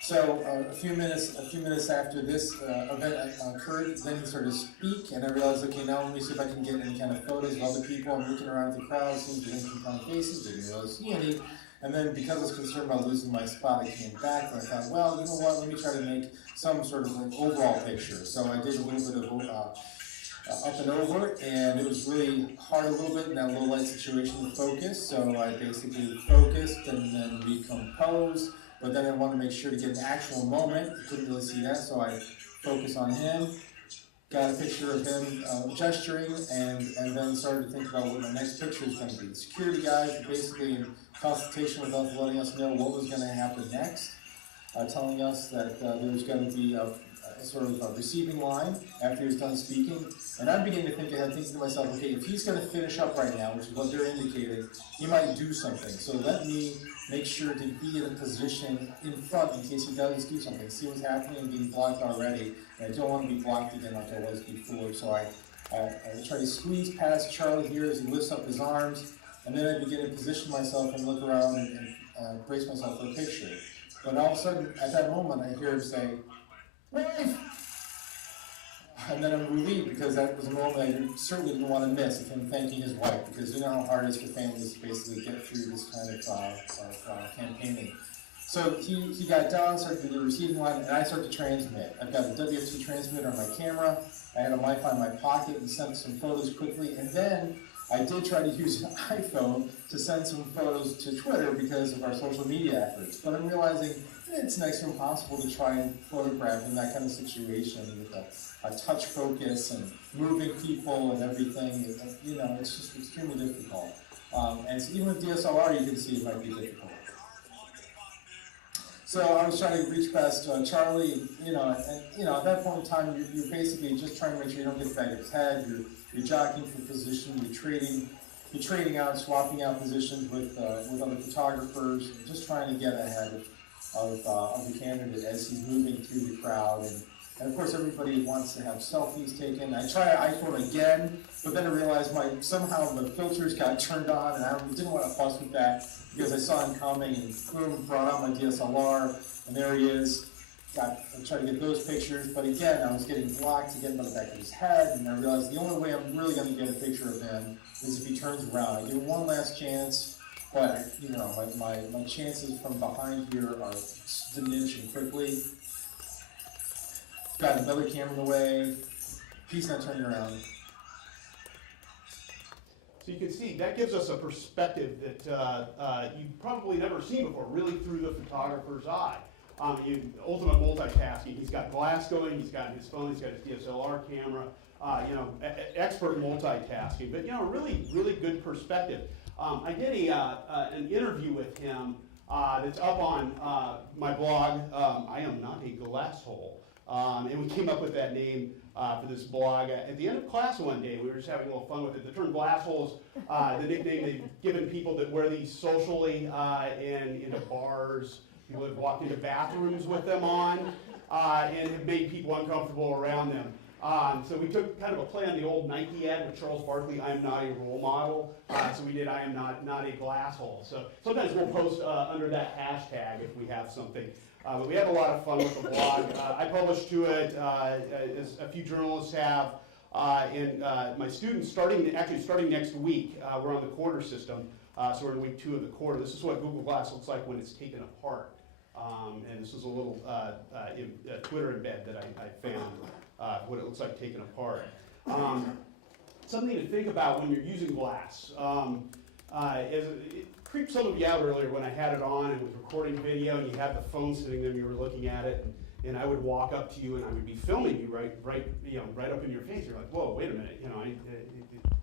So a few minutes after this event occurred, then he started to speak, and I realized, okay, now let me see if I can get any kind of photos of other people. I'm looking around at the crowd, seeing if there's any kind of faces, didn't really see any. And then because I was concerned about losing my spot, I came back, and I thought, well, you know what, let me try to make some sort of like overall picture. So I did a little bit of up and over, and it was really hard a little bit in that low light situation to focus. So I basically focused and then recomposed. But then I wanted to make sure to get an actual moment. You couldn't really see that, so I focused on him, got a picture of him gesturing, and then started to think about what my next picture is going to be. The security guys were basically in consultation with us, letting us know what was going to happen next, telling us that there was going to be a sort of a receiving line after he was done speaking. And I'm beginning to think ahead, thinking to myself, okay, if he's going to finish up right now, which is what they're indicating, he might do something. So let me make sure to be in a position in front in case he does do something. See what's happening and being blocked already. And I don't want to be blocked again like I was before. So I try to squeeze past Charlie here as he lifts up his arms. And then I begin to position myself and look around and brace myself for a picture. But all of a sudden, at that moment, I hear him say, "Wave!" And then I'm relieved because that was a moment I certainly didn't want to miss of him thanking his wife, because you know how hard it is for families to basically get through this kind of campaigning. So he got down, started to do the receiving line, and I started to transmit. I've got a WFT transmitter on my camera. I had a Wi-Fi in my pocket and sent some photos quickly, and then I did try to use an iPhone to send some photos to Twitter because of our social media efforts. But I'm realizing it's next to impossible to try and photograph in that kind of situation with a touch focus and moving people and everything. It's just extremely difficult. And so even with DSLR, you can see it might be difficult. So I was trying to reach past Charlie, and at that point in time, you're basically just trying to make sure you don't get the back of his head. You're jockeying for position. You're trading out, swapping out positions with other photographers, just trying to get ahead of the candidate as he's moving through the crowd. And of course, everybody wants to have selfies taken. I try iPhone again, but then I realized somehow the filters got turned on, and I didn't want to fuss with that because I saw him coming, and boom, brought out my DSLR, and there he is. I tried to get those pictures, but again, I was getting blocked to get him on the back of his head, and I realized the only way I'm really going to get a picture of him is if he turns around. I give him one last chance, but my chances from behind here are diminishing quickly. Got another camera in the way. He's not turning around. So you can see that gives us a perspective that you've probably never seen before, really through the photographer's eye. Ultimate multitasking. He's got glass going, he's got his phone, he's got his DSLR camera, expert multitasking, but really, really good perspective. I did an interview with him that's up on my blog, I Am Not a Glass Hole. And we came up with that name for this blog. At the end of class one day, we were just having a little fun with it. The term glass holes, the nickname they've given people that wear these socially and into bars. People have walked into bathrooms with them on and have made people uncomfortable around them. So we took kind of a play on the old Nike ad with Charles Barkley, I am not a role model. So we did I am not a glass hole. So sometimes we'll post under that hashtag if we have something. But we had a lot of fun with the blog. I published to it, as a few journalists have, and my students starting next week. We're on the quarter system, so we're in week 2 of the quarter. This is what Google Glass looks like when it's taken apart. And this is a little Twitter embed that I found, what it looks like taken apart. Something to think about when you're using glass. It creeped some of you out earlier when I had it on and was recording video, and you had the phone sitting there and you were looking at it, and I would walk up to you and I would be filming you right up in your face. You're like, whoa, wait a minute,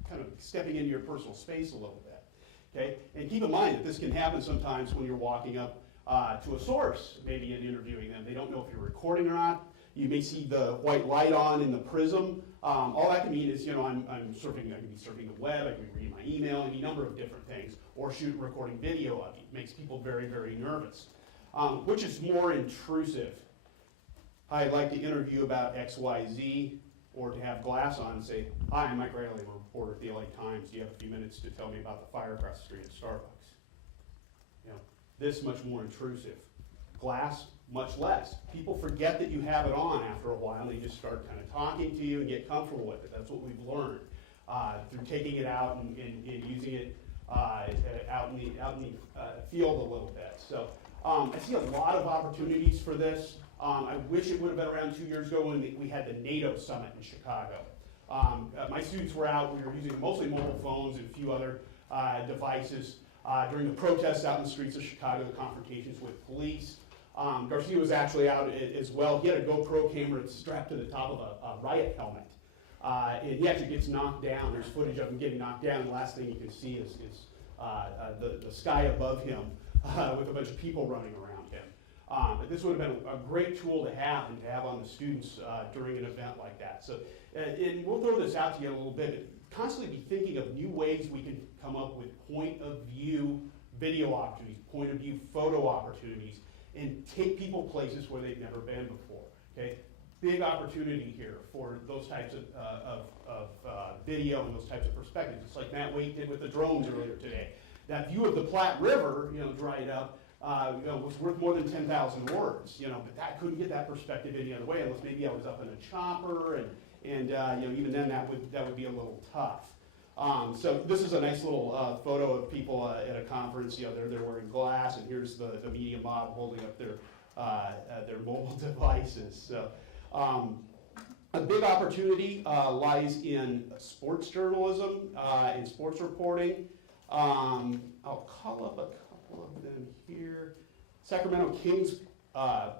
kind of stepping into your personal space a little bit. Okay? And keep in mind that this can happen sometimes when you're walking up to a source, maybe in interviewing them. They don't know if you're recording or not. You may see the white light on in the prism. All that can mean is, you know, I'm surfing, I can be surfing the web, I can be reading my email, any number of different things, or recording video of you. It makes people very, very nervous. Which is more intrusive? I'd like to interview about XYZ, or to have glass on and say, hi, I'm Mike Reilley, I'm a reporter at the LA Times. Do you have a few minutes to tell me about the fire across the street at Starbucks? You know, this much more intrusive. Glass, much less. People forget that you have it on after a while, and they just start kind of talking to you and get comfortable with it. That's what we've learned through taking it out and using it out in the field a little bit. So I see a lot of opportunities for this. I wish it would have been around 2 years ago when we had the NATO summit in Chicago. My students were out, we were using mostly mobile phones and a few other devices during the protests out in the streets of Chicago, the confrontations with police. Garcia was actually out as well. He had a GoPro camera strapped to the top of a riot helmet. And he actually gets knocked down. There's footage of him getting knocked down. And the last thing you can see is the sky above him with a bunch of people running around him. But this would have been a great tool to have and to have on the students during an event like that. So, and we'll throw this out to you a little bit. Constantly be thinking of new ways we can come up with point of view video opportunities, point of view photo opportunities, and take people places where they've never been before. Okay, big opportunity here for those types of video and those types of perspectives. It's like Matt Waite did with the drones earlier today. That view of the Platte River, you know, dried up, was worth more than 10,000 words. You know, but I couldn't get that perspective any other way unless maybe I was up in a chopper, and you know, even then that would be a little tough. So this is a nice little photo of people at a conference. You know, they're wearing glass, and here's the media mob holding up their mobile devices. So a big opportunity lies in sports journalism and sports reporting. I'll call up a couple of them here. Sacramento Kings app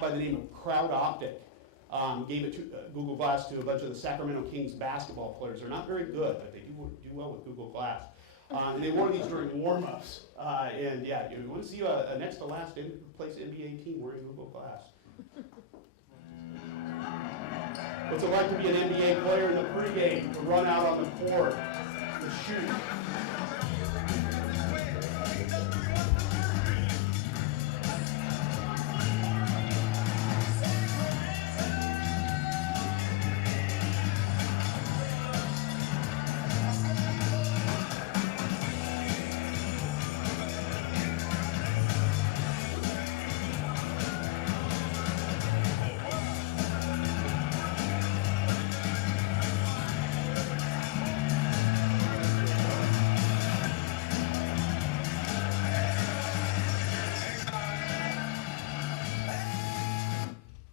by the name of Crowd Optic. Gave it to Google Glass to a bunch of the Sacramento Kings basketball players. They're not very good, but they do well with Google Glass. And they wore these during warm-ups. And yeah, you want to see a next to last place NBA team wearing Google Glass. What's it like to be an NBA player in the pregame, to run out on the court, to shoot?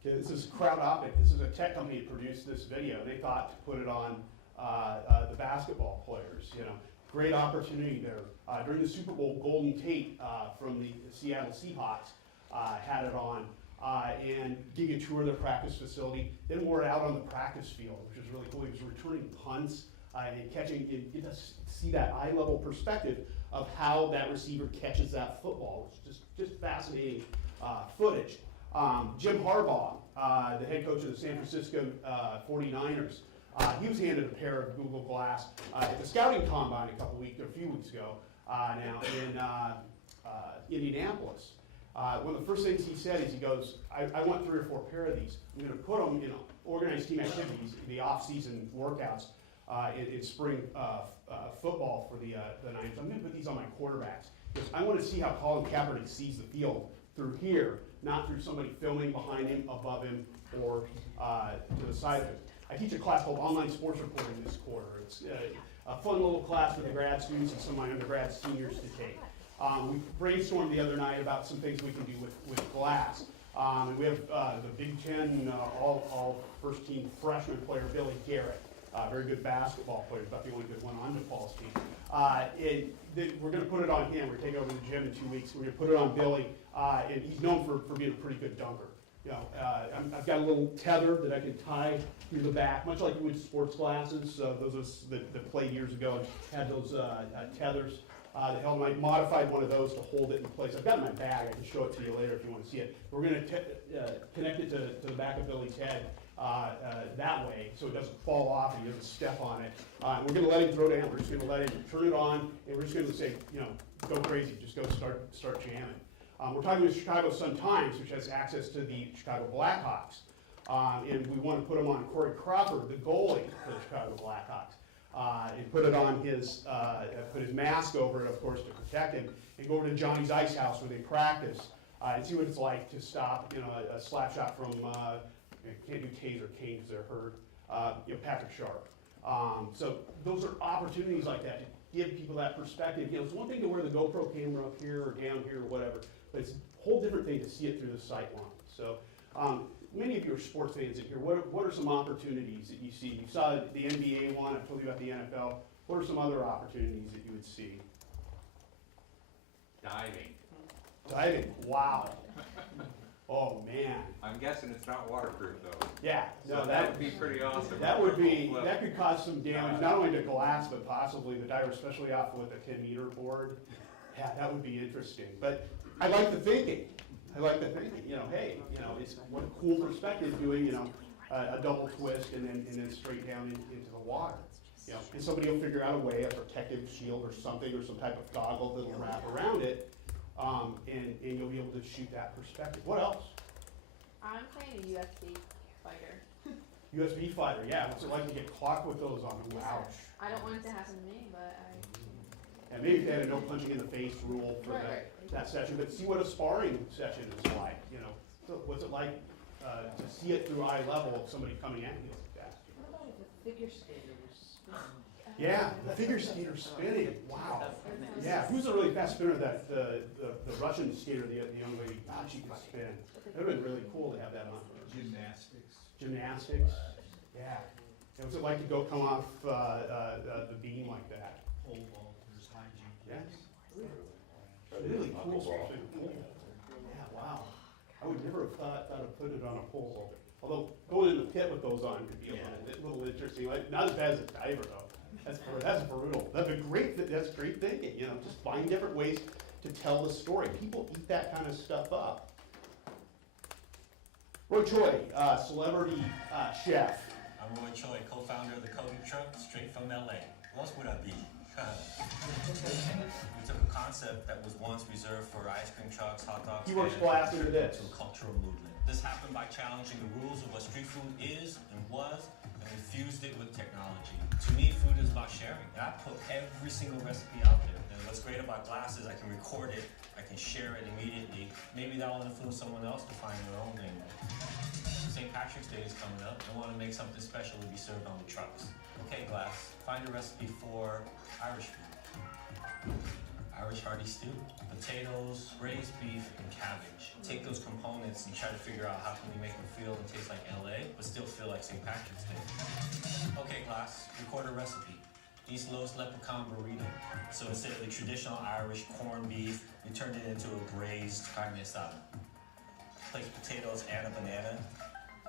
This is Crowd Optic. This is a tech company that produced this video. They thought to put it on the basketball players. You know, great opportunity there. During the Super Bowl, Golden Tate from the Seattle Seahawks had it on and gave a tour of their practice facility. Then wore it out on the practice field, which is really cool. He was returning punts and catching. You get to see that eye-level perspective of how that receiver catches that football. It's just fascinating footage. Jim Harbaugh, the head coach of the San Francisco 49ers, he was handed a pair of Google Glass at the scouting combine a few weeks ago now in Indianapolis. One of the first things he said is, he goes, I want 3 or 4 pair of these. I'm going to put them in organized team activities, the off-season workouts in spring football for the Niners. I'm going to put these on my quarterbacks because I want to see how Colin Kaepernick sees the field through here, not through somebody filming behind him, above him, or to the side of him. I teach a class called Online Sports Reporting this quarter. It's a fun little class for the grad students and some of my undergrad seniors to take. We brainstormed the other night about some things we can do with glass. And we have the Big Ten all first team freshman player, Billy Garrett. Very good basketball player, about the only good one on DePaul's team. We're going to put it on him. We're taking over the gym in 2 weeks. We're going to put it on Billy. And he's known for being a pretty good dunker. You know, I've got a little tether that I can tie through the back, much like you would sports glasses. Those of us that played years ago had those tethers. The Helmet modified one of those to hold it in place. I've got it in my bag. I can show it to you later if you want to see it. We're going to connect it to the back of Billy's head that way, so it doesn't fall off and he doesn't step on it. We're going to let him throw down. We're just going to let him turn it on, and we're just going to say, you know, go crazy. Just go start jamming. We're talking with Chicago Sun-Times, which has access to the Chicago Blackhawks, and we want to put him on Corey Crawford, the goalie for the Chicago Blackhawks. And put it on his, put his mask over it, of course, to protect him, and go over to Johnny's Ice House where they practice, and see what it's like to stop, you know, a slap shot from, can't do taser cane because they're hurt, you know, Patrick Sharp. So those are opportunities like that to give people that perspective. You know, it's one thing to wear the GoPro camera up here or down here or whatever, but it's a whole different thing to see it through the sight line. So, many of you are sports fans in here. What are some opportunities that you see? You saw the NBA one. I told you about the NFL. What are some other opportunities that you would see? Diving. Diving. Wow. Oh man. I'm guessing it's not waterproof though. Yeah. So that would be pretty awesome. That could cause some damage, not only to glass, but possibly the diver, especially off with a 10-meter board. Yeah, that would be interesting. But I like the thinking. You know, hey, you know, it's what a cool perspective doing, you know, a double twist and then straight down into the water. You know, and somebody will figure out a way, a protective shield or something, or some type of goggle that'll wrap around it, and you'll be able to shoot that perspective. What else? I'm playing a USB fighter. USB fighter, yeah. What's it like to get clocked with those on? Ouch. I don't want it to happen to me, but And maybe they had a no punching in the face rule for that session, but see what a sparring session is like, you know. So what's it like to see it through eye level of somebody coming at you like that? What about if a figure skater was Yeah, the figure skater spinning, wow. Yeah, who's a really fast spinner? That the Russian skater, the young lady, she could spin. That would have been really cool to have that on. Gymnastics, yeah. And what's it like to come off the beam like that? Yeah. Really cool stuff. Yeah, wow. I would never have thought of putting it on a pole. Although going in the pit with those on could be a little interesting. Like, not as bad as a diver though. That's brutal. That's great thinking. You know, just find different ways to tell the story. People eat that kind of stuff up. Roy Choi, celebrity chef. I'm Roy Choi, co-founder of the Cody Truck, straight from LA. What else would I be? We took a concept that was once reserved for ice cream trucks, hot dogs, He works glass into this. to a cultural movement. This happened by challenging the rules of what street food is and was, and infused it with technology. To me, food is about sharing, and I put every single recipe out there. And what's great about glass is I can record it, I can share it immediately. Maybe that will influence someone else to find their own thing. St. Patrick's Day is coming up. I want to make something special to be served on the trucks. Okay, Glass, find a recipe for Irish food. Irish hearty stew, potatoes, braised beef, and cabbage. Take those components and try to figure out how can we make them feel and taste like LA, but still feel like St. Patrick's Day. Okay, Glass, record a recipe. East Los Leprechaun burrito. So instead of the traditional Irish corned beef, we turned it into a braised carne asada. Place potatoes and a banana.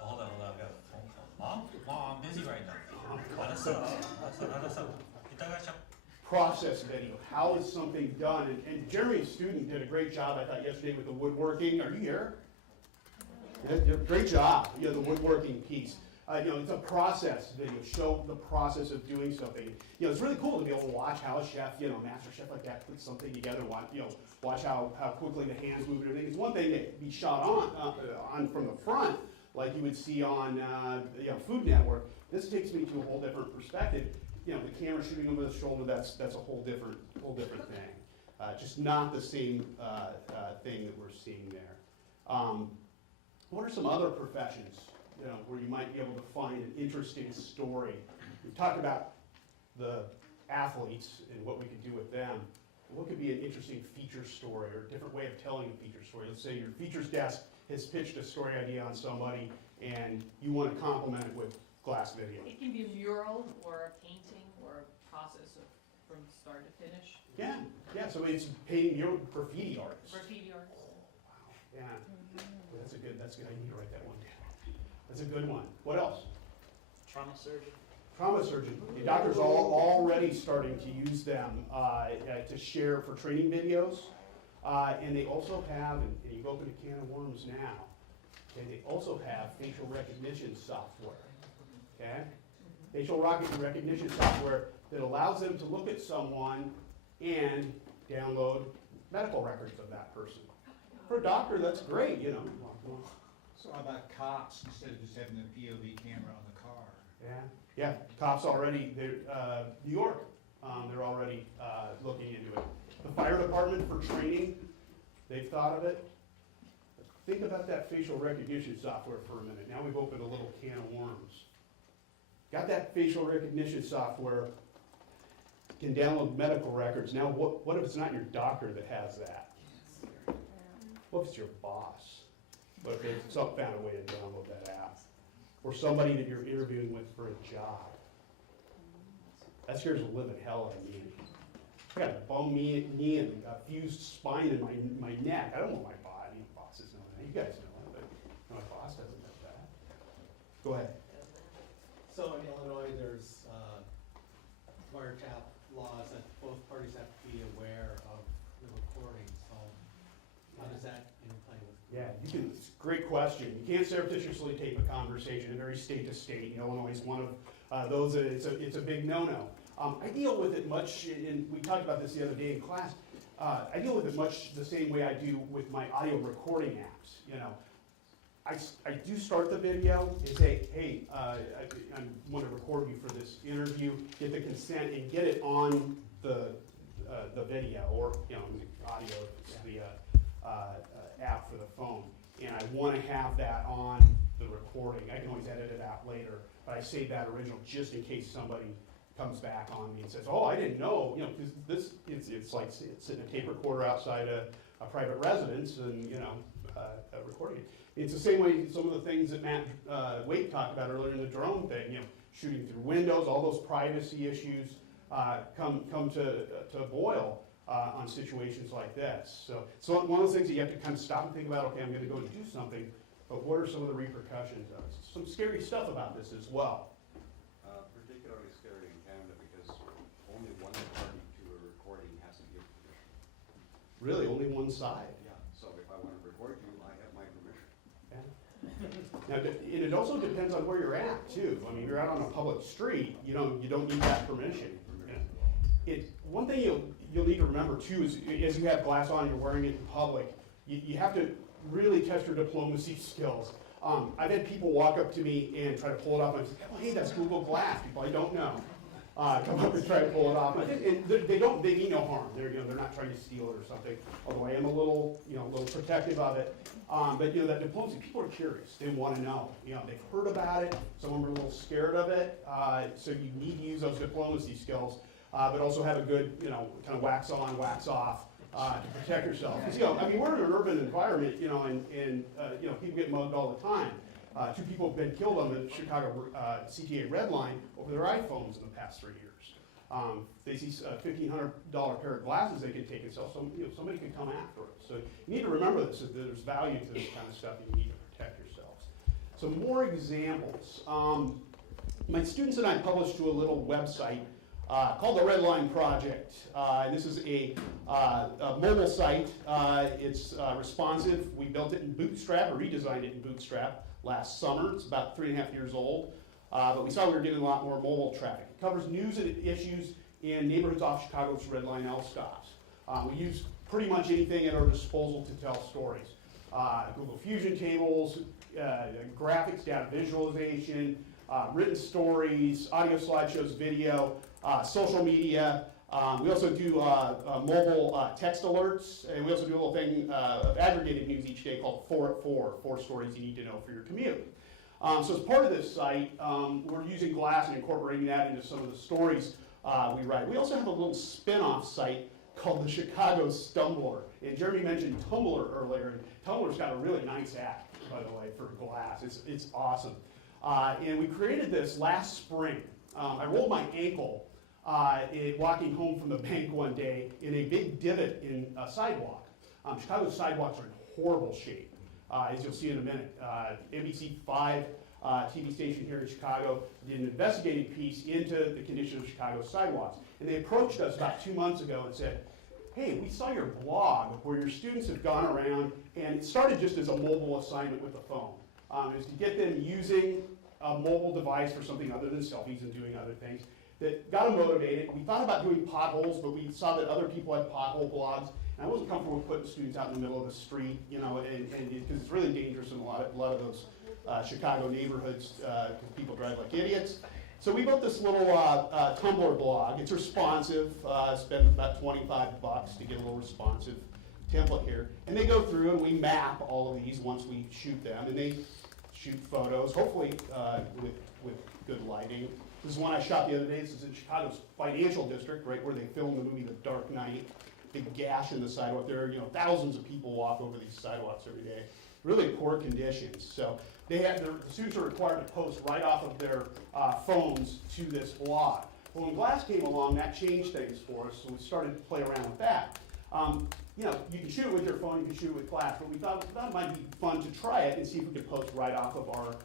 Oh, hold on, I've got a phone call. Mom, I'm busy right now. Process video. How is something done? And Jeremy's student did a great job, I thought, yesterday with the woodworking. Are you here? Great job. You know, the woodworking piece. You know, it's a process video. Show the process of doing something. You know, it's really cool to be able to watch how a chef, you know, master chef like that, puts something together. Watch how quickly the hands move and everything. It's one thing to be shot on from the front, like you would see on you know, Food Network. This takes me to a whole different perspective. You know, the camera shooting over the shoulder, that's a whole different thing. Just not the same thing that we're seeing there. What are some other professions, you know, where you might be able to find an interesting story? We've talked about the athletes and what we could do with them. What could be an interesting feature story or a different way of telling a feature story? Let's say your features desk has pitched a story idea on somebody and you want to complement it with glass video. It can be a mural or a painting or a process from start to finish. Yeah, so it's painting your graffiti artists. Graffiti art. Yeah, that's a good, I need to write that one down. That's a good one. What else? Trauma surgeon. Trauma surgeon. The doctors are already starting to use them to share for training videos. And they also have, and you've opened a can of worms now, okay, they also have facial recognition software. Okay? Facial recognition software that allows them to look at someone and download medical records of that person. For a doctor, that's great, you know. So how about cops instead of just having the POV camera on the car? Yeah, cops already, New York, they're already looking into it. The fire department for training, they've thought of it. Think about that facial recognition software for a minute. Now we've opened a little can of worms. Got that facial recognition software, can download medical records. Now what if it's not your doctor that has that? What if it's your boss? What if they found a way to download that app? Or somebody that you're interviewing with for a job? That scares the living hell out of me. I got a bum knee and a fused spine in my neck. I don't want my bosses knowing that. You guys know it, but my boss doesn't know that. Go ahead. So in Illinois, there's wiretap laws that both parties have to be aware of the recording. So how does that interplay with? Yeah, you can. It's a great question. You can't surreptitiously tape a conversation. It varies state to state. Illinois is one of those. It's a big no-no. I deal with it much, and we talked about this the other day in class. I deal with it much the same way I do with my audio recording apps. You know, I do start the video and say, hey, I want to record you for this interview. Get the consent and get it on the video, or you know, audio, the app for the phone. And I want to have that on the recording. I can always edit it out later, but I save that original just in case somebody comes back on me and says, oh, I didn't know, you know, because it's like sitting a tape recorder outside a private residence and, you know, recording it. It's the same way some of the things that Matt Waite talked about earlier in the drone thing, you know, shooting through windows, all those privacy issues come to boil on situations like this. So one of those things that you have to kind of stop and think about, okay, I'm going to go and do something, but what are some of the repercussions of it? Some scary stuff about this as well. Particularly scary in Canada because only one party to a recording has to give permission. Really, only one side. Yeah. So if I want to record you, I have my permission. Yeah. Now, and it also depends on where you're at too. I mean, if you're out on a public street, you don't need that permission. Yeah. One thing you'll need to remember too is as you have glass on, you're wearing it in public. You have to really test your diplomacy skills. I've had people walk up to me and try to pull it off, and I say, oh, hey, that's Google Glass. People I don't know come up and try to pull it off. And they mean no harm. They're not trying to steal it or something. Although I am a little protective of it. But that diplomacy, people are curious. They want to know. They've heard about it. Some of them are a little scared of it. So you need to use those diplomacy skills, but also have a good kind of wax on, wax off. To protect yourself. Because, we're in an urban environment, and people get mugged all the time. 2 people have been killed on the Chicago CTA Red Line over their iPhones in the past 3 years. They see a $1,500 pair of glasses they can take and sell. Somebody could come after it. So you need to remember this, that there's value to this kind of stuff, and you need to protect yourselves. So more examples. My students and I published to a little website called the Red Line Project. And this is a mobile site. It's responsive. We built it in Bootstrap, or redesigned it in Bootstrap last summer. It's about 3.5 years old. But we saw we were getting a lot more mobile traffic. It covers news and issues in neighborhoods off Chicago's Red Line L stops. We use pretty much anything at our disposal to tell stories. Google Fusion tables, graphics, data visualization, written stories, audio slideshows, video, social media. We also do mobile text alerts, and we also do a little thing of aggregated news each day called 4 at 4, 4 stories you need to know for your commute. So as part of this site, we're using Glass and incorporating that into some of the stories we write. We also have a little spin-off site called the Chicago Stumbler. And Jeremy mentioned Tumblr earlier, and Tumblr's got a really nice app, by the way, for Glass. It's awesome. And we created this last spring. I rolled my ankle walking home from the bank one day in a big divot in a sidewalk. Chicago's sidewalks are in horrible shape, as you'll see in a minute. NBC5 TV station here in Chicago did an investigative piece into the condition of Chicago's sidewalks. And they approached us about 2 months ago and said, hey, we saw your blog where your students have gone around, and it started just as a mobile assignment with the phone. It was to get them using a mobile device for something other than selfies and doing other things. That got them motivated. We thought about doing potholes, but we saw that other people had pothole blogs, and I wasn't comfortable with putting students out in the middle of the street, you know, and because it's really dangerous in a lot of those Chicago neighborhoods, because people drive like idiots. So we built this little Tumblr blog. It's responsive. Spent about $25 to get a little responsive template here, and they go through and we map all of these once we shoot them, and they shoot photos, hopefully with good lighting. This is one I shot the other day. This is in Chicago's financial district, right where they filmed the movie The Dark Knight. Big gash in the sidewalk. There are, you know, thousands of people walk over these sidewalks every day. Really poor conditions. So the students are required to post right off of their phones to this blog. Well, when Glass came along, that changed things for us, so we started to play around with that. You know, you can shoot it with your phone, you can shoot it with Glass, but we thought it might be fun to try it and see if we could post right off of our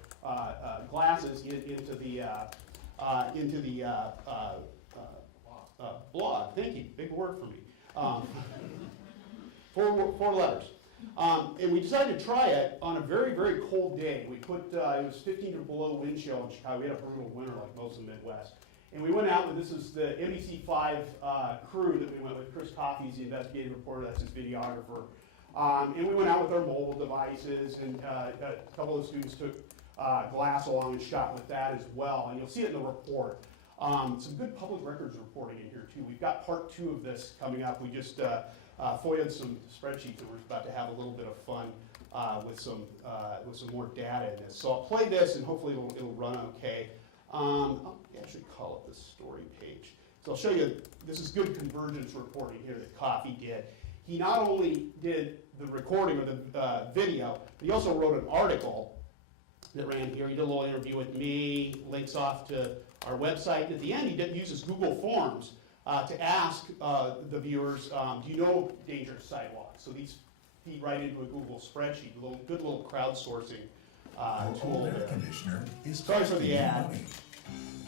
glasses into the blog. Thank you, big word for me. Four letters. And we decided to try it on a very, very cold day. We put, it was 15 or below wind chill in Chicago. We had a brutal winter like most of the Midwest. And we went out, and this is the NBC5 crew that we went with. Chris Coffey's the investigative reporter, that's his videographer. And we went out with our mobile devices, and a couple of students took Glass along and shot with that as well. And you'll see it in the report. Some good public records reporting in here too. We've got part 2 of this coming up. We just FOIA'd some spreadsheets, and we're about to have a little bit of fun with some more data in this. So I'll play this, and hopefully it'll run okay. I'll actually call it the story page. So I'll show you, this is good convergence reporting here that Coffey did. He not only did the recording or the video, but he also wrote an article that ran here. He did a little interview with me, links off to our website. At the end, he uses Google Forms to ask the viewers, do you know dangerous sidewalks? So these feed right into a Google spreadsheet, good little crowdsourcing tool air there. conditioner is Sorry for the costing you ad. money.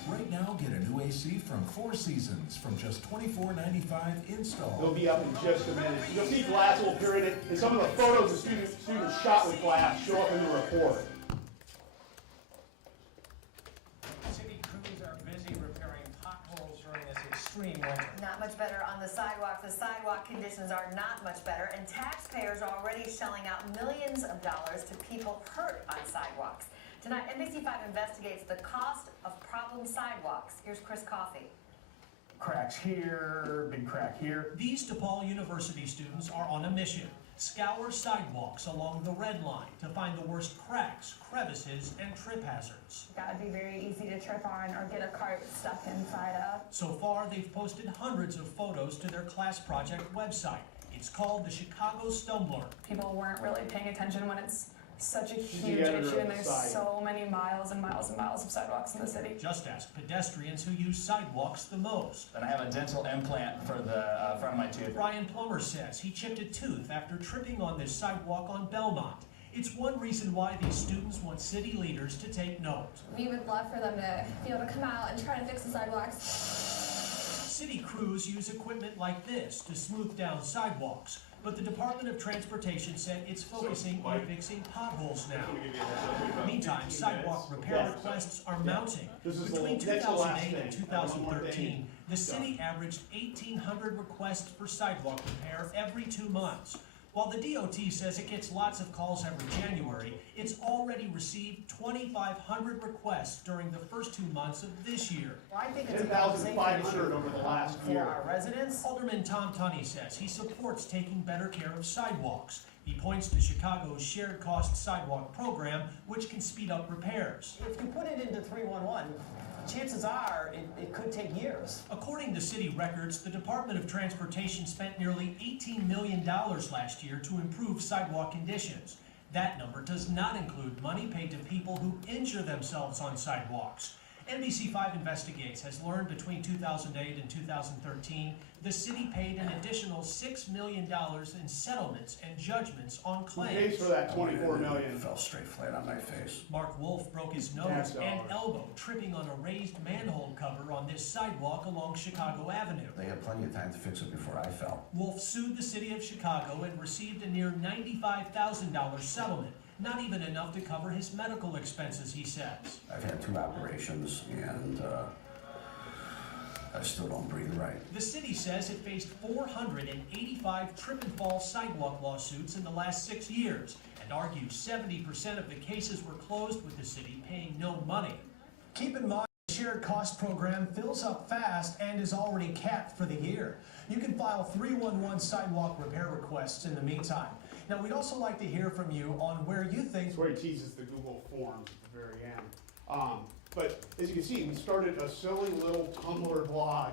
Right now, get a new AC from Four Seasons from just $24.95 install. It'll be up in just a minute. You'll see Glass will appear in it, and some of the photos the students shot with Glass show up in the report. City crews are busy repairing potholes during this extreme winter. Not much better on the sidewalks. The sidewalk conditions are not much better, and taxpayers are already shelling out millions of dollars to people hurt on sidewalks. Tonight, NBC5 investigates the cost of problem sidewalks. Here's Chris Coffey. Cracks here, big crack here. These DePaul University students are on a mission. Scour sidewalks along the red line to find the worst cracks, crevices, and trip hazards. That would be very easy to trip on or get a cart stuck inside of. So far, they've posted hundreds of photos to their class project website. It's called the Chicago Stumbler. People weren't really paying attention when it's such a the huge editor issue of and the there's site. so many miles and miles and miles of sidewalks in the city. Just ask pedestrians who use sidewalks the most. And I have a dental implant for the front of my tooth. Brian Plummer says he chipped a tooth after tripping on this sidewalk on Belmont. It's one reason why these students want city leaders to take note. We would love for them to be able to come out and try to fix the sidewalks. City crews use equipment like this to smooth down sidewalks, but the Department of Transportation said it's focusing on fixing potholes now. Meantime, sidewalk repair requests are mounting. Between 2008 and 2013, the city averaged 1,800 requests for sidewalk repair every 2 months. While the DOT says it gets lots of calls every January, it's already received 2,500 requests during the first 2 months of this year. Well, I think it's 10,500 over the last for year. our residents. Alderman Tom Tunney says he supports taking better care of sidewalks. He points to Chicago's shared cost sidewalk program, which can speed up repairs. If you put it into 311, chances are it could take years. According to city records, the Department of Transportation spent nearly $18 million last year to improve sidewalk conditions. That number does not include money paid to people who injure themselves on sidewalks. NBC5 Investigates has learned between 2008 and 2013, the city paid an additional $6 million in settlements and judgments on claims. Who pays for that $24 million? Fell straight flat on my face. Mark Wolf broke his nose Tax and dollars. elbow tripping on a raised manhole cover on this sidewalk along Chicago Avenue. They had plenty of time to fix it before I fell. Wolf sued the city of Chicago and received a near $95,000 settlement. Not even enough to cover his medical expenses, he says. I've had 2 operations and I still don't breathe right. The city says it faced 485 trip and fall sidewalk lawsuits in the last 6 years and argues 70% of the cases were closed with the city paying no money. Keep in mind, the shared cost program fills up fast and is already capped for the year. You can file 311 sidewalk repair requests in the meantime. Now, we'd also like to hear from you on where you think... That's where he teases the Google Forms at the very end. But as you can see, we started a silly little Tumblr blog,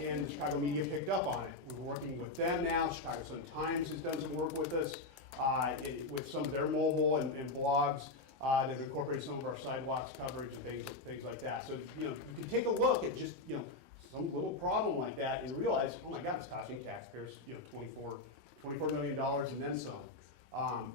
and the Chicago media picked up on it. We're working with them now. Chicago Sun-Times has done some work with us with some of their mobile and blogs that have incorporated some of our sidewalks coverage and things like that. So you can take a look at just some little problem like that and realize, oh my God, it's costing taxpayers $24 million and then some.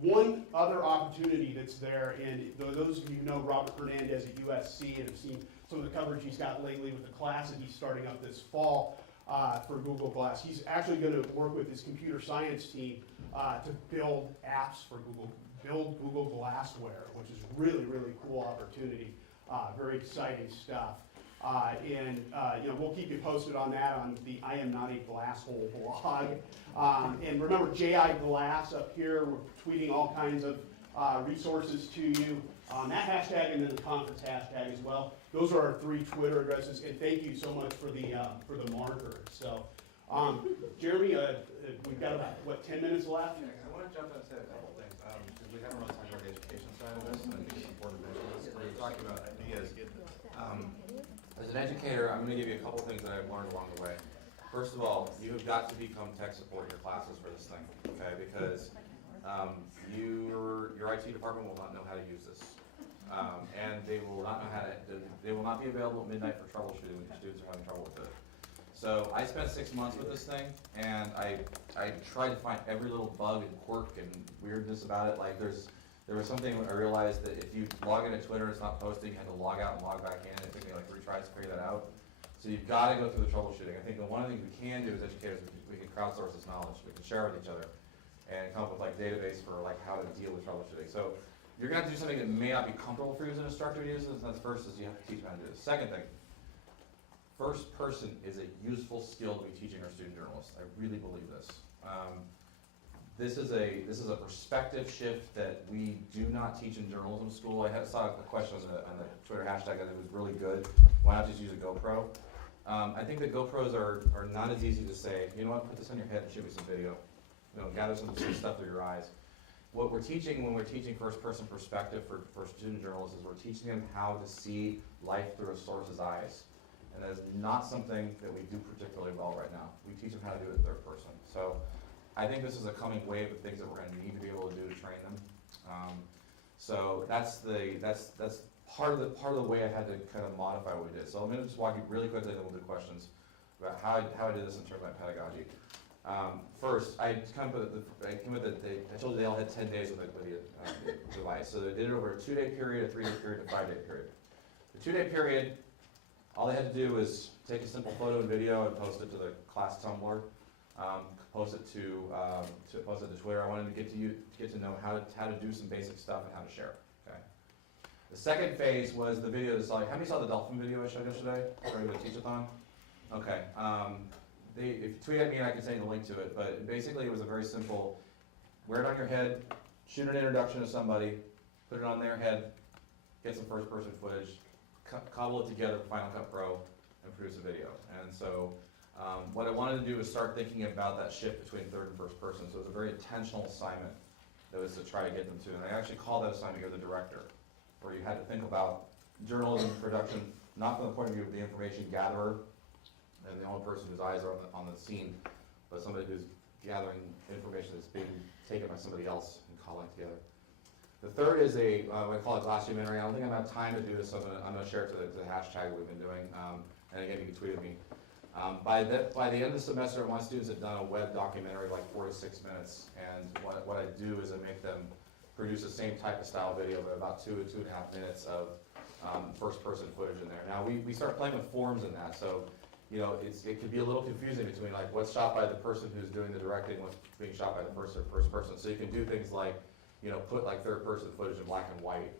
One other opportunity that's there, and those of you who know Robert Hernandez at USC and have seen some of the coverage he's got lately with the class that he's starting up this fall for Google Glass, he's actually going to work with his computer science team to build apps for build Google Glassware, which is really, really cool opportunity. Very exciting stuff. We'll keep you posted on that on the I Am Not a Glasshole blog. And remember, JI Glass up here, we're tweeting all kinds of resources to you on that hashtag and then the conference hashtag as well. Those are our 3 Twitter addresses, and thank you so much for the marker. So, Jeremy, we've got about, 10 minutes left? Yeah, I want to jump in and say a couple things, because we haven't really talked about the education side of this, and I think it's important to mention this. We're talking about ideas. As an educator, I'm going to give you a couple things that I've learned along the way. First of all, you've got to become tech support in your classes for this thing, okay? Because your IT department will not know how to use this, and they will not know how to. They will not be available at midnight for troubleshooting when your students are having trouble with it. So I spent 6 months with this thing, and I tried to find every little bug and quirk and weirdness about it. Like there was something I realized that if you log into Twitter and it's not posting, you had to log out and log back in. It took me like 3 tries to figure that out. So you've got to go through the troubleshooting. I think that one of the things we can do as educators, we can crowdsource this knowledge. We can share with each other and come up with like database for like how to deal with troubleshooting. So you're going to have to do something that may not be comfortable for you as an instructor to use. That's first is you have to teach them how to do this. Second thing, first person is a useful skill to be teaching our student journalists. I really believe this. This is a perspective shift that we do not teach in journalism school. I saw a question on the Twitter hashtag that it was really good. Why not just use a GoPro? I think that GoPros are not as easy to say, you know what, put this on your head and shoot me some video. Gather some stuff through your eyes. What we're teaching when we're teaching first-person perspective for student journalists is we're teaching them how to see life through a source's eyes. And that is not something that we do particularly well right now. We teach them how to do it in third person. So I think this is a coming wave of things that we're going to need to be able to do to train them. So that's part of the way I had to kind of modify what we did. So I'm going to just walk you really quickly, and then we'll do questions about how I did this in terms of my pedagogy. First, I told you they all had 10 days with the device. So they did it over a 2-day period, a 3-day period, a 5-day period. The 2-day period, all they had to do was take a simple photo and video and post it to the class Tumblr. Post it to Twitter. I wanted to get to know how to do some basic stuff and how to share. Okay. The second phase was the video that saw. How many saw the Delfino video I showed yesterday for the teach-a-thon? Okay. If you tweet at me, I can send you the link to it. But basically, it was a very simple: wear it on your head, shoot an introduction to somebody, put it on their head, get some first-person footage, cobble it together with Final Cut Pro, and produce a video. And so. What I wanted to do was start thinking about that shift between third and first person. So it was a very intentional assignment that was to try to get them to. And I actually called that assignment "You're the Director," where you had to think about journalism production, not from the point of view of the information gatherer and the only person whose eyes are on the scene, but somebody who's gathering information that's being taken by somebody else and calling together. The third is I call it documentary. I don't think I'm gonna have time to do this, so I'm gonna share it to the hashtag we've been doing. And again, you can tweet at me. By the end of the semester, my students have done a web documentary of like 4 to 6 minutes. And what I do is I make them produce the same type of style video, but about 2 to 2.5 minutes of first-person footage in there. Now we start playing with forms in that, so you know it can be a little confusing between like what's shot by the person who's doing the directing, what's being shot by the first person. So you can do things like put like third-person footage in black and white,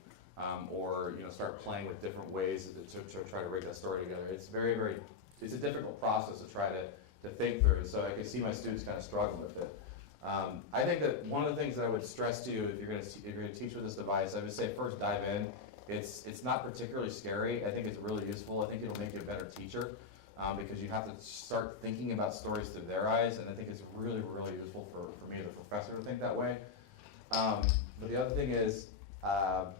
or start playing with different ways to try to rig that story together. It's it's a difficult process to try to think through. So I can see my students kind of struggle with it. I think that one of the things that I would stress to you if you're going to teach with this device, I would say first dive in. It's not particularly scary. I think it's really useful. I think it'll make you a better teacher because you have to start thinking about stories through their eyes, and I think it's really, really useful for me as a professor to think that way. But the other thing is that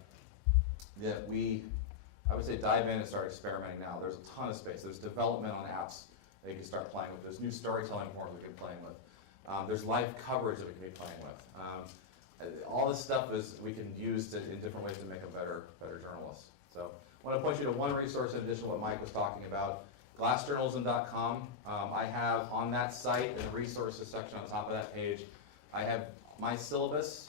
I would say dive in and start experimenting now. There's a ton of space. There's development on apps that you can start playing with. There's new storytelling forms we can be playing with. There's live coverage that we can be playing with. All this stuff we can use in different ways to make a better journalist. So I want to point you to one resource in addition to what Mike was talking about, glassjournalism.com. I have on that site in the resources section on the top of that page, I have my syllabus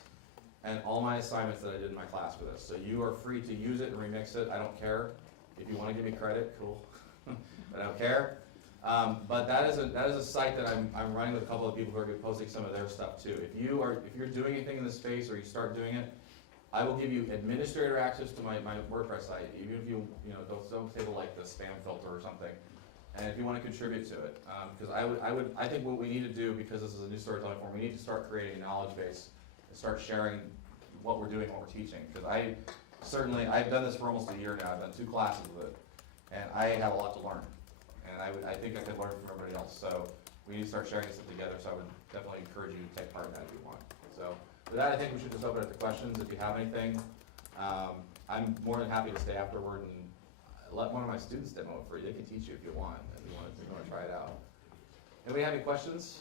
and all my assignments that I did in my class for this. So you are free to use it and remix it. I don't care. If you want to give me credit, cool. But I don't care. But that is a site that I'm running with a couple of people who are going to be posting some of their stuff too. If you're doing anything in this space or you start doing it, I will give you administrator access to my WordPress site, even if you don't table like the spam filter or something. And if you want to contribute to it, because I think what we need to do, because this is a new storytelling form, we need to start creating a knowledge base and start sharing what we're doing, what we're teaching. Because I've done this for almost a year now. I've done 2 classes with it, and I have a lot to learn. And I think I could learn from everybody else. So we need to start sharing this together. So I would definitely encourage you to take part in that if you want. So with that, I think we should just open it to questions. If you have anything, I'm more than happy to stay afterward and let one of my students demo it for you. They can teach you if you want, if you want to try it out. Anybody have any questions?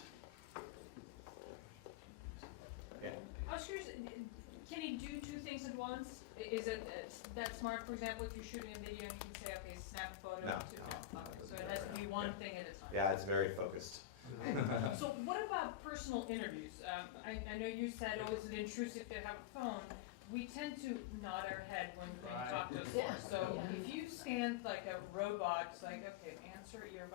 Yeah. I was curious, can he do 2 things at once? Is it that smart, for example, if you're shooting a video and you can say, okay, snap a photo? No. Okay, so it has to be one thing at a time. Yeah, it's very focused. So what about personal interviews? I know you said, oh, is it intrusive to have a phone? We tend to nod our head when we talk to a source. So if you stand like a robot, it's like, okay, answer your.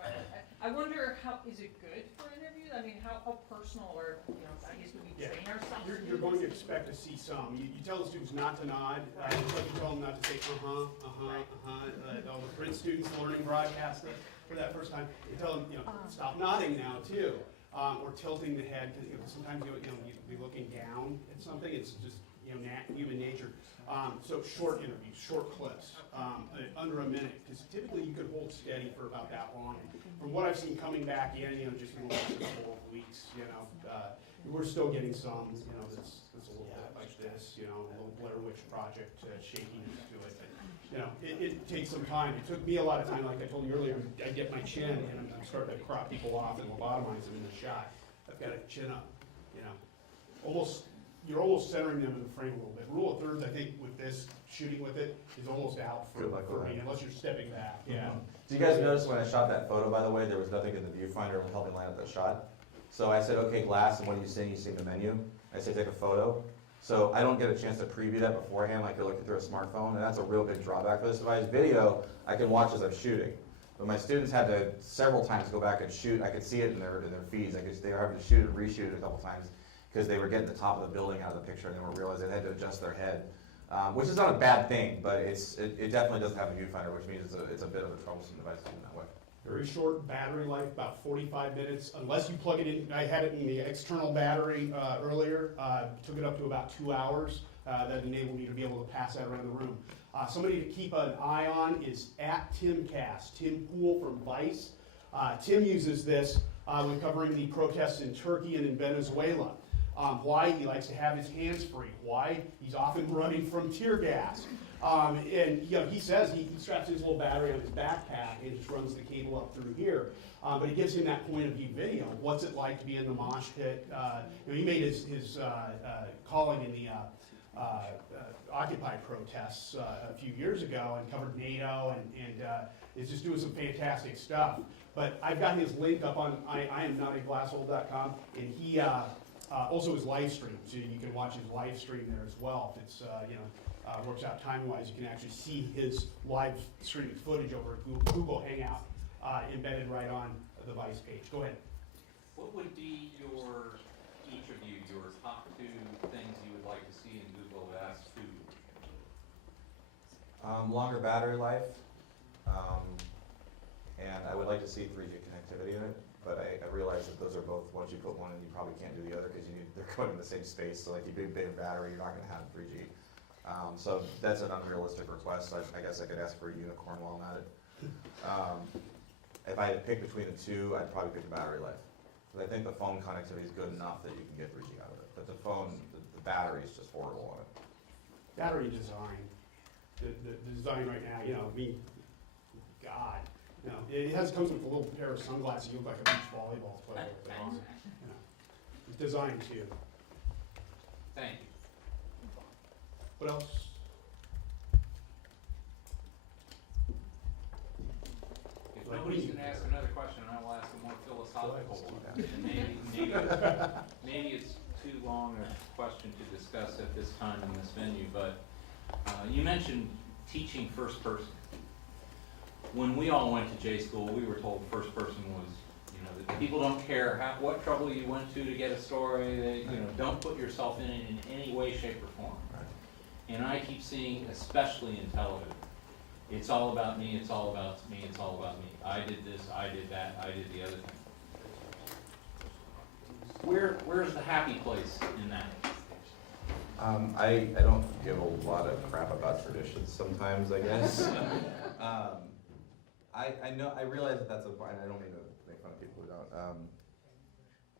I wonder is it good for interviews? I mean, how personal or I guess we train ourselves. You're going to expect to see some. You tell the students not to nod. You tell them not to say All the Prince students learning broadcasting for that first time, you tell them stop nodding now too, or tilting the head because sometimes you'll be looking down at something. It's just human nature. So short interviews, short clips, under a minute, because typically you could hold steady for about that long. From what I've seen coming back in, just in the last couple of weeks, we're still getting some, that's a little bit like this, a little Blair Witch Project shakiness to it. But, it takes some time. It took me a lot of time, like I told you earlier. I get my chin, and I'm starting to crop people off and lobotomize them in the shot. I've got to chin up, You're almost centering them in the frame a little bit. Rule of thirds, I think, with this, shooting with it, is almost out for me, unless you're stepping back. Yeah. Do you guys notice when I shot that photo, by the way, there was nothing in the viewfinder helping line up that shot? So I said, okay, glass, and what are you seeing? You see the menu. I say take a photo. So I don't get a chance to preview that beforehand like you're looking through a smartphone, and that's a real big drawback for this device. Video, I can watch as I'm shooting. But my students had to several times go back and shoot. I could see it in their feeds. They were having to shoot and reshoot it a couple times, because they were getting the top of the building out of the picture and they were realizing they had to adjust their head, which is not a bad thing, but it definitely doesn't have a viewfinder, which means it's a bit of a troublesome device to do that way. Very short battery life, about 45 minutes, unless you plug it in. I had it in the external battery earlier, took it up to about 2 hours. That enabled me to be able to pass that around the room. Somebody to keep an eye on is @TimCast, Tim Pool from Vice. Tim uses this when covering the protests in Turkey and in Venezuela. Why? He likes to have his hands free. Why? He's often running from tear gas. And he says he straps his little battery on his backpack and just runs the cable up through here. But it gives him that point of view video. What's it like to be in the mosh pit? He made his calling in the Occupy protests a few years ago and covered NATO and is just doing some fantastic stuff. But I've got his link up on IamNotAGlasshole.com, and he also his live stream, so you can watch his live stream there as well. If it's works out time-wise, you can actually see his live streaming footage over at Google Hangout embedded right on the Vice page. Go ahead. What would be each of you, your top 2 things you would like to see in Google as food? Longer battery life, and I would like to see 3G connectivity in it, but I realize that those are both, once you put one in, you probably can't do the other because they're going in the same space, so like you do a big battery, you're not going to have 3G. So that's an unrealistic request. I guess I could ask for a unicorn while I'm at it. If I had to pick between the 2, I'd probably pick the battery life. Because I think the phone connectivity is good enough that you can get 3G out of it. But the phone, the battery is just horrible on it. Battery design. The design right now, I mean, God. It comes with a little pair of sunglasses. You look like a beach volleyball player with it on. It's designed to. Thank you. What else? If nobody's going to ask another question, I will ask a more philosophical one. And maybe it's too long a question to discuss at this time in this venue, but you mentioned teaching first person. When we all went to J school, we were told first person was, that people don't care what trouble you went to get a story. They, don't put yourself in it in any way, shape, or form. Right. And I keep seeing, especially in television, it's all about me. It's all about me. It's all about me. I did this. I did that. I did the other thing. Where's the happy place in that? I don't give a lot of crap about traditions sometimes, I guess. I realize that that's and I don't mean to make fun of people who don't.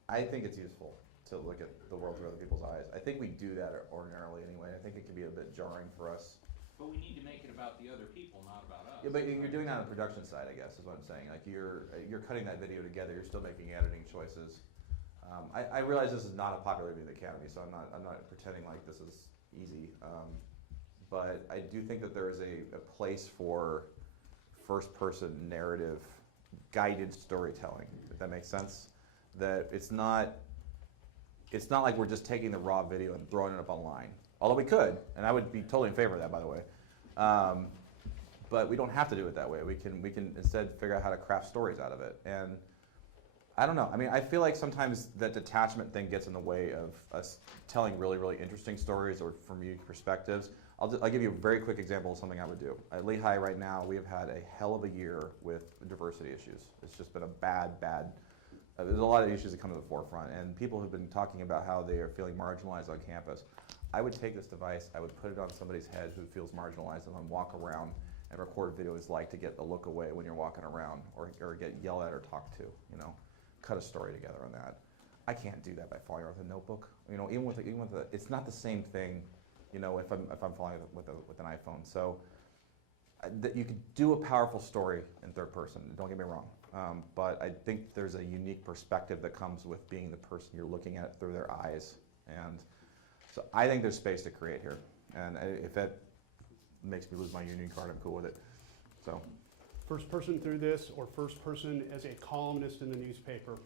I think it's useful to look at the world through other people's eyes. I think we do that ordinarily anyway. I think it can be a bit jarring for us. But we need to make it about the other people, not about us. Yeah, but you're doing that on the production side, I guess, is what I'm saying. Like you're cutting that video together. You're still making editing choices. I realize this is not a popular video at the Academy, so I'm not pretending like this is easy. But I do think that there is a place for first-person narrative guided storytelling, if that makes sense. That it's not like we're just taking the raw video and throwing it up online. Although we could, and I would be totally in favor of that, by the way. But we don't have to do it that way. We can instead figure out how to craft stories out of it. And I don't know. I mean, I feel like sometimes that detachment thing gets in the way of us telling really, really interesting stories or from unique perspectives. I'll give you a very quick example of something I would do. At Lehigh right now, we have had a hell of a year with diversity issues. It's just been a bad, there's a lot of issues that come to the forefront, and people have been talking about how they are feeling marginalized on campus. I would take this device, I would put it on somebody's head who feels marginalized, and then walk around and record video it's like to get a look away when you're walking around, or get yelled at or talked to, cut a story together on that. I can't do that by following with a notebook. Even with it's not the same thing, if I'm following with an iPhone. So that you could do a powerful story in third person, don't get me wrong. But I think there's a unique perspective that comes with being the person you're looking at through their eyes. And so I think there's space to create here. And if that makes me lose my union card, I'm cool with it. So. First person through this, or first person as a columnist in the newspaper,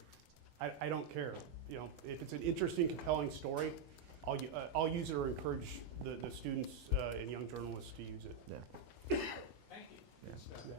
I don't care. If it's an interesting, compelling story, I'll use it or encourage the students and young journalists to use it. Yeah. Thank you. Yeah.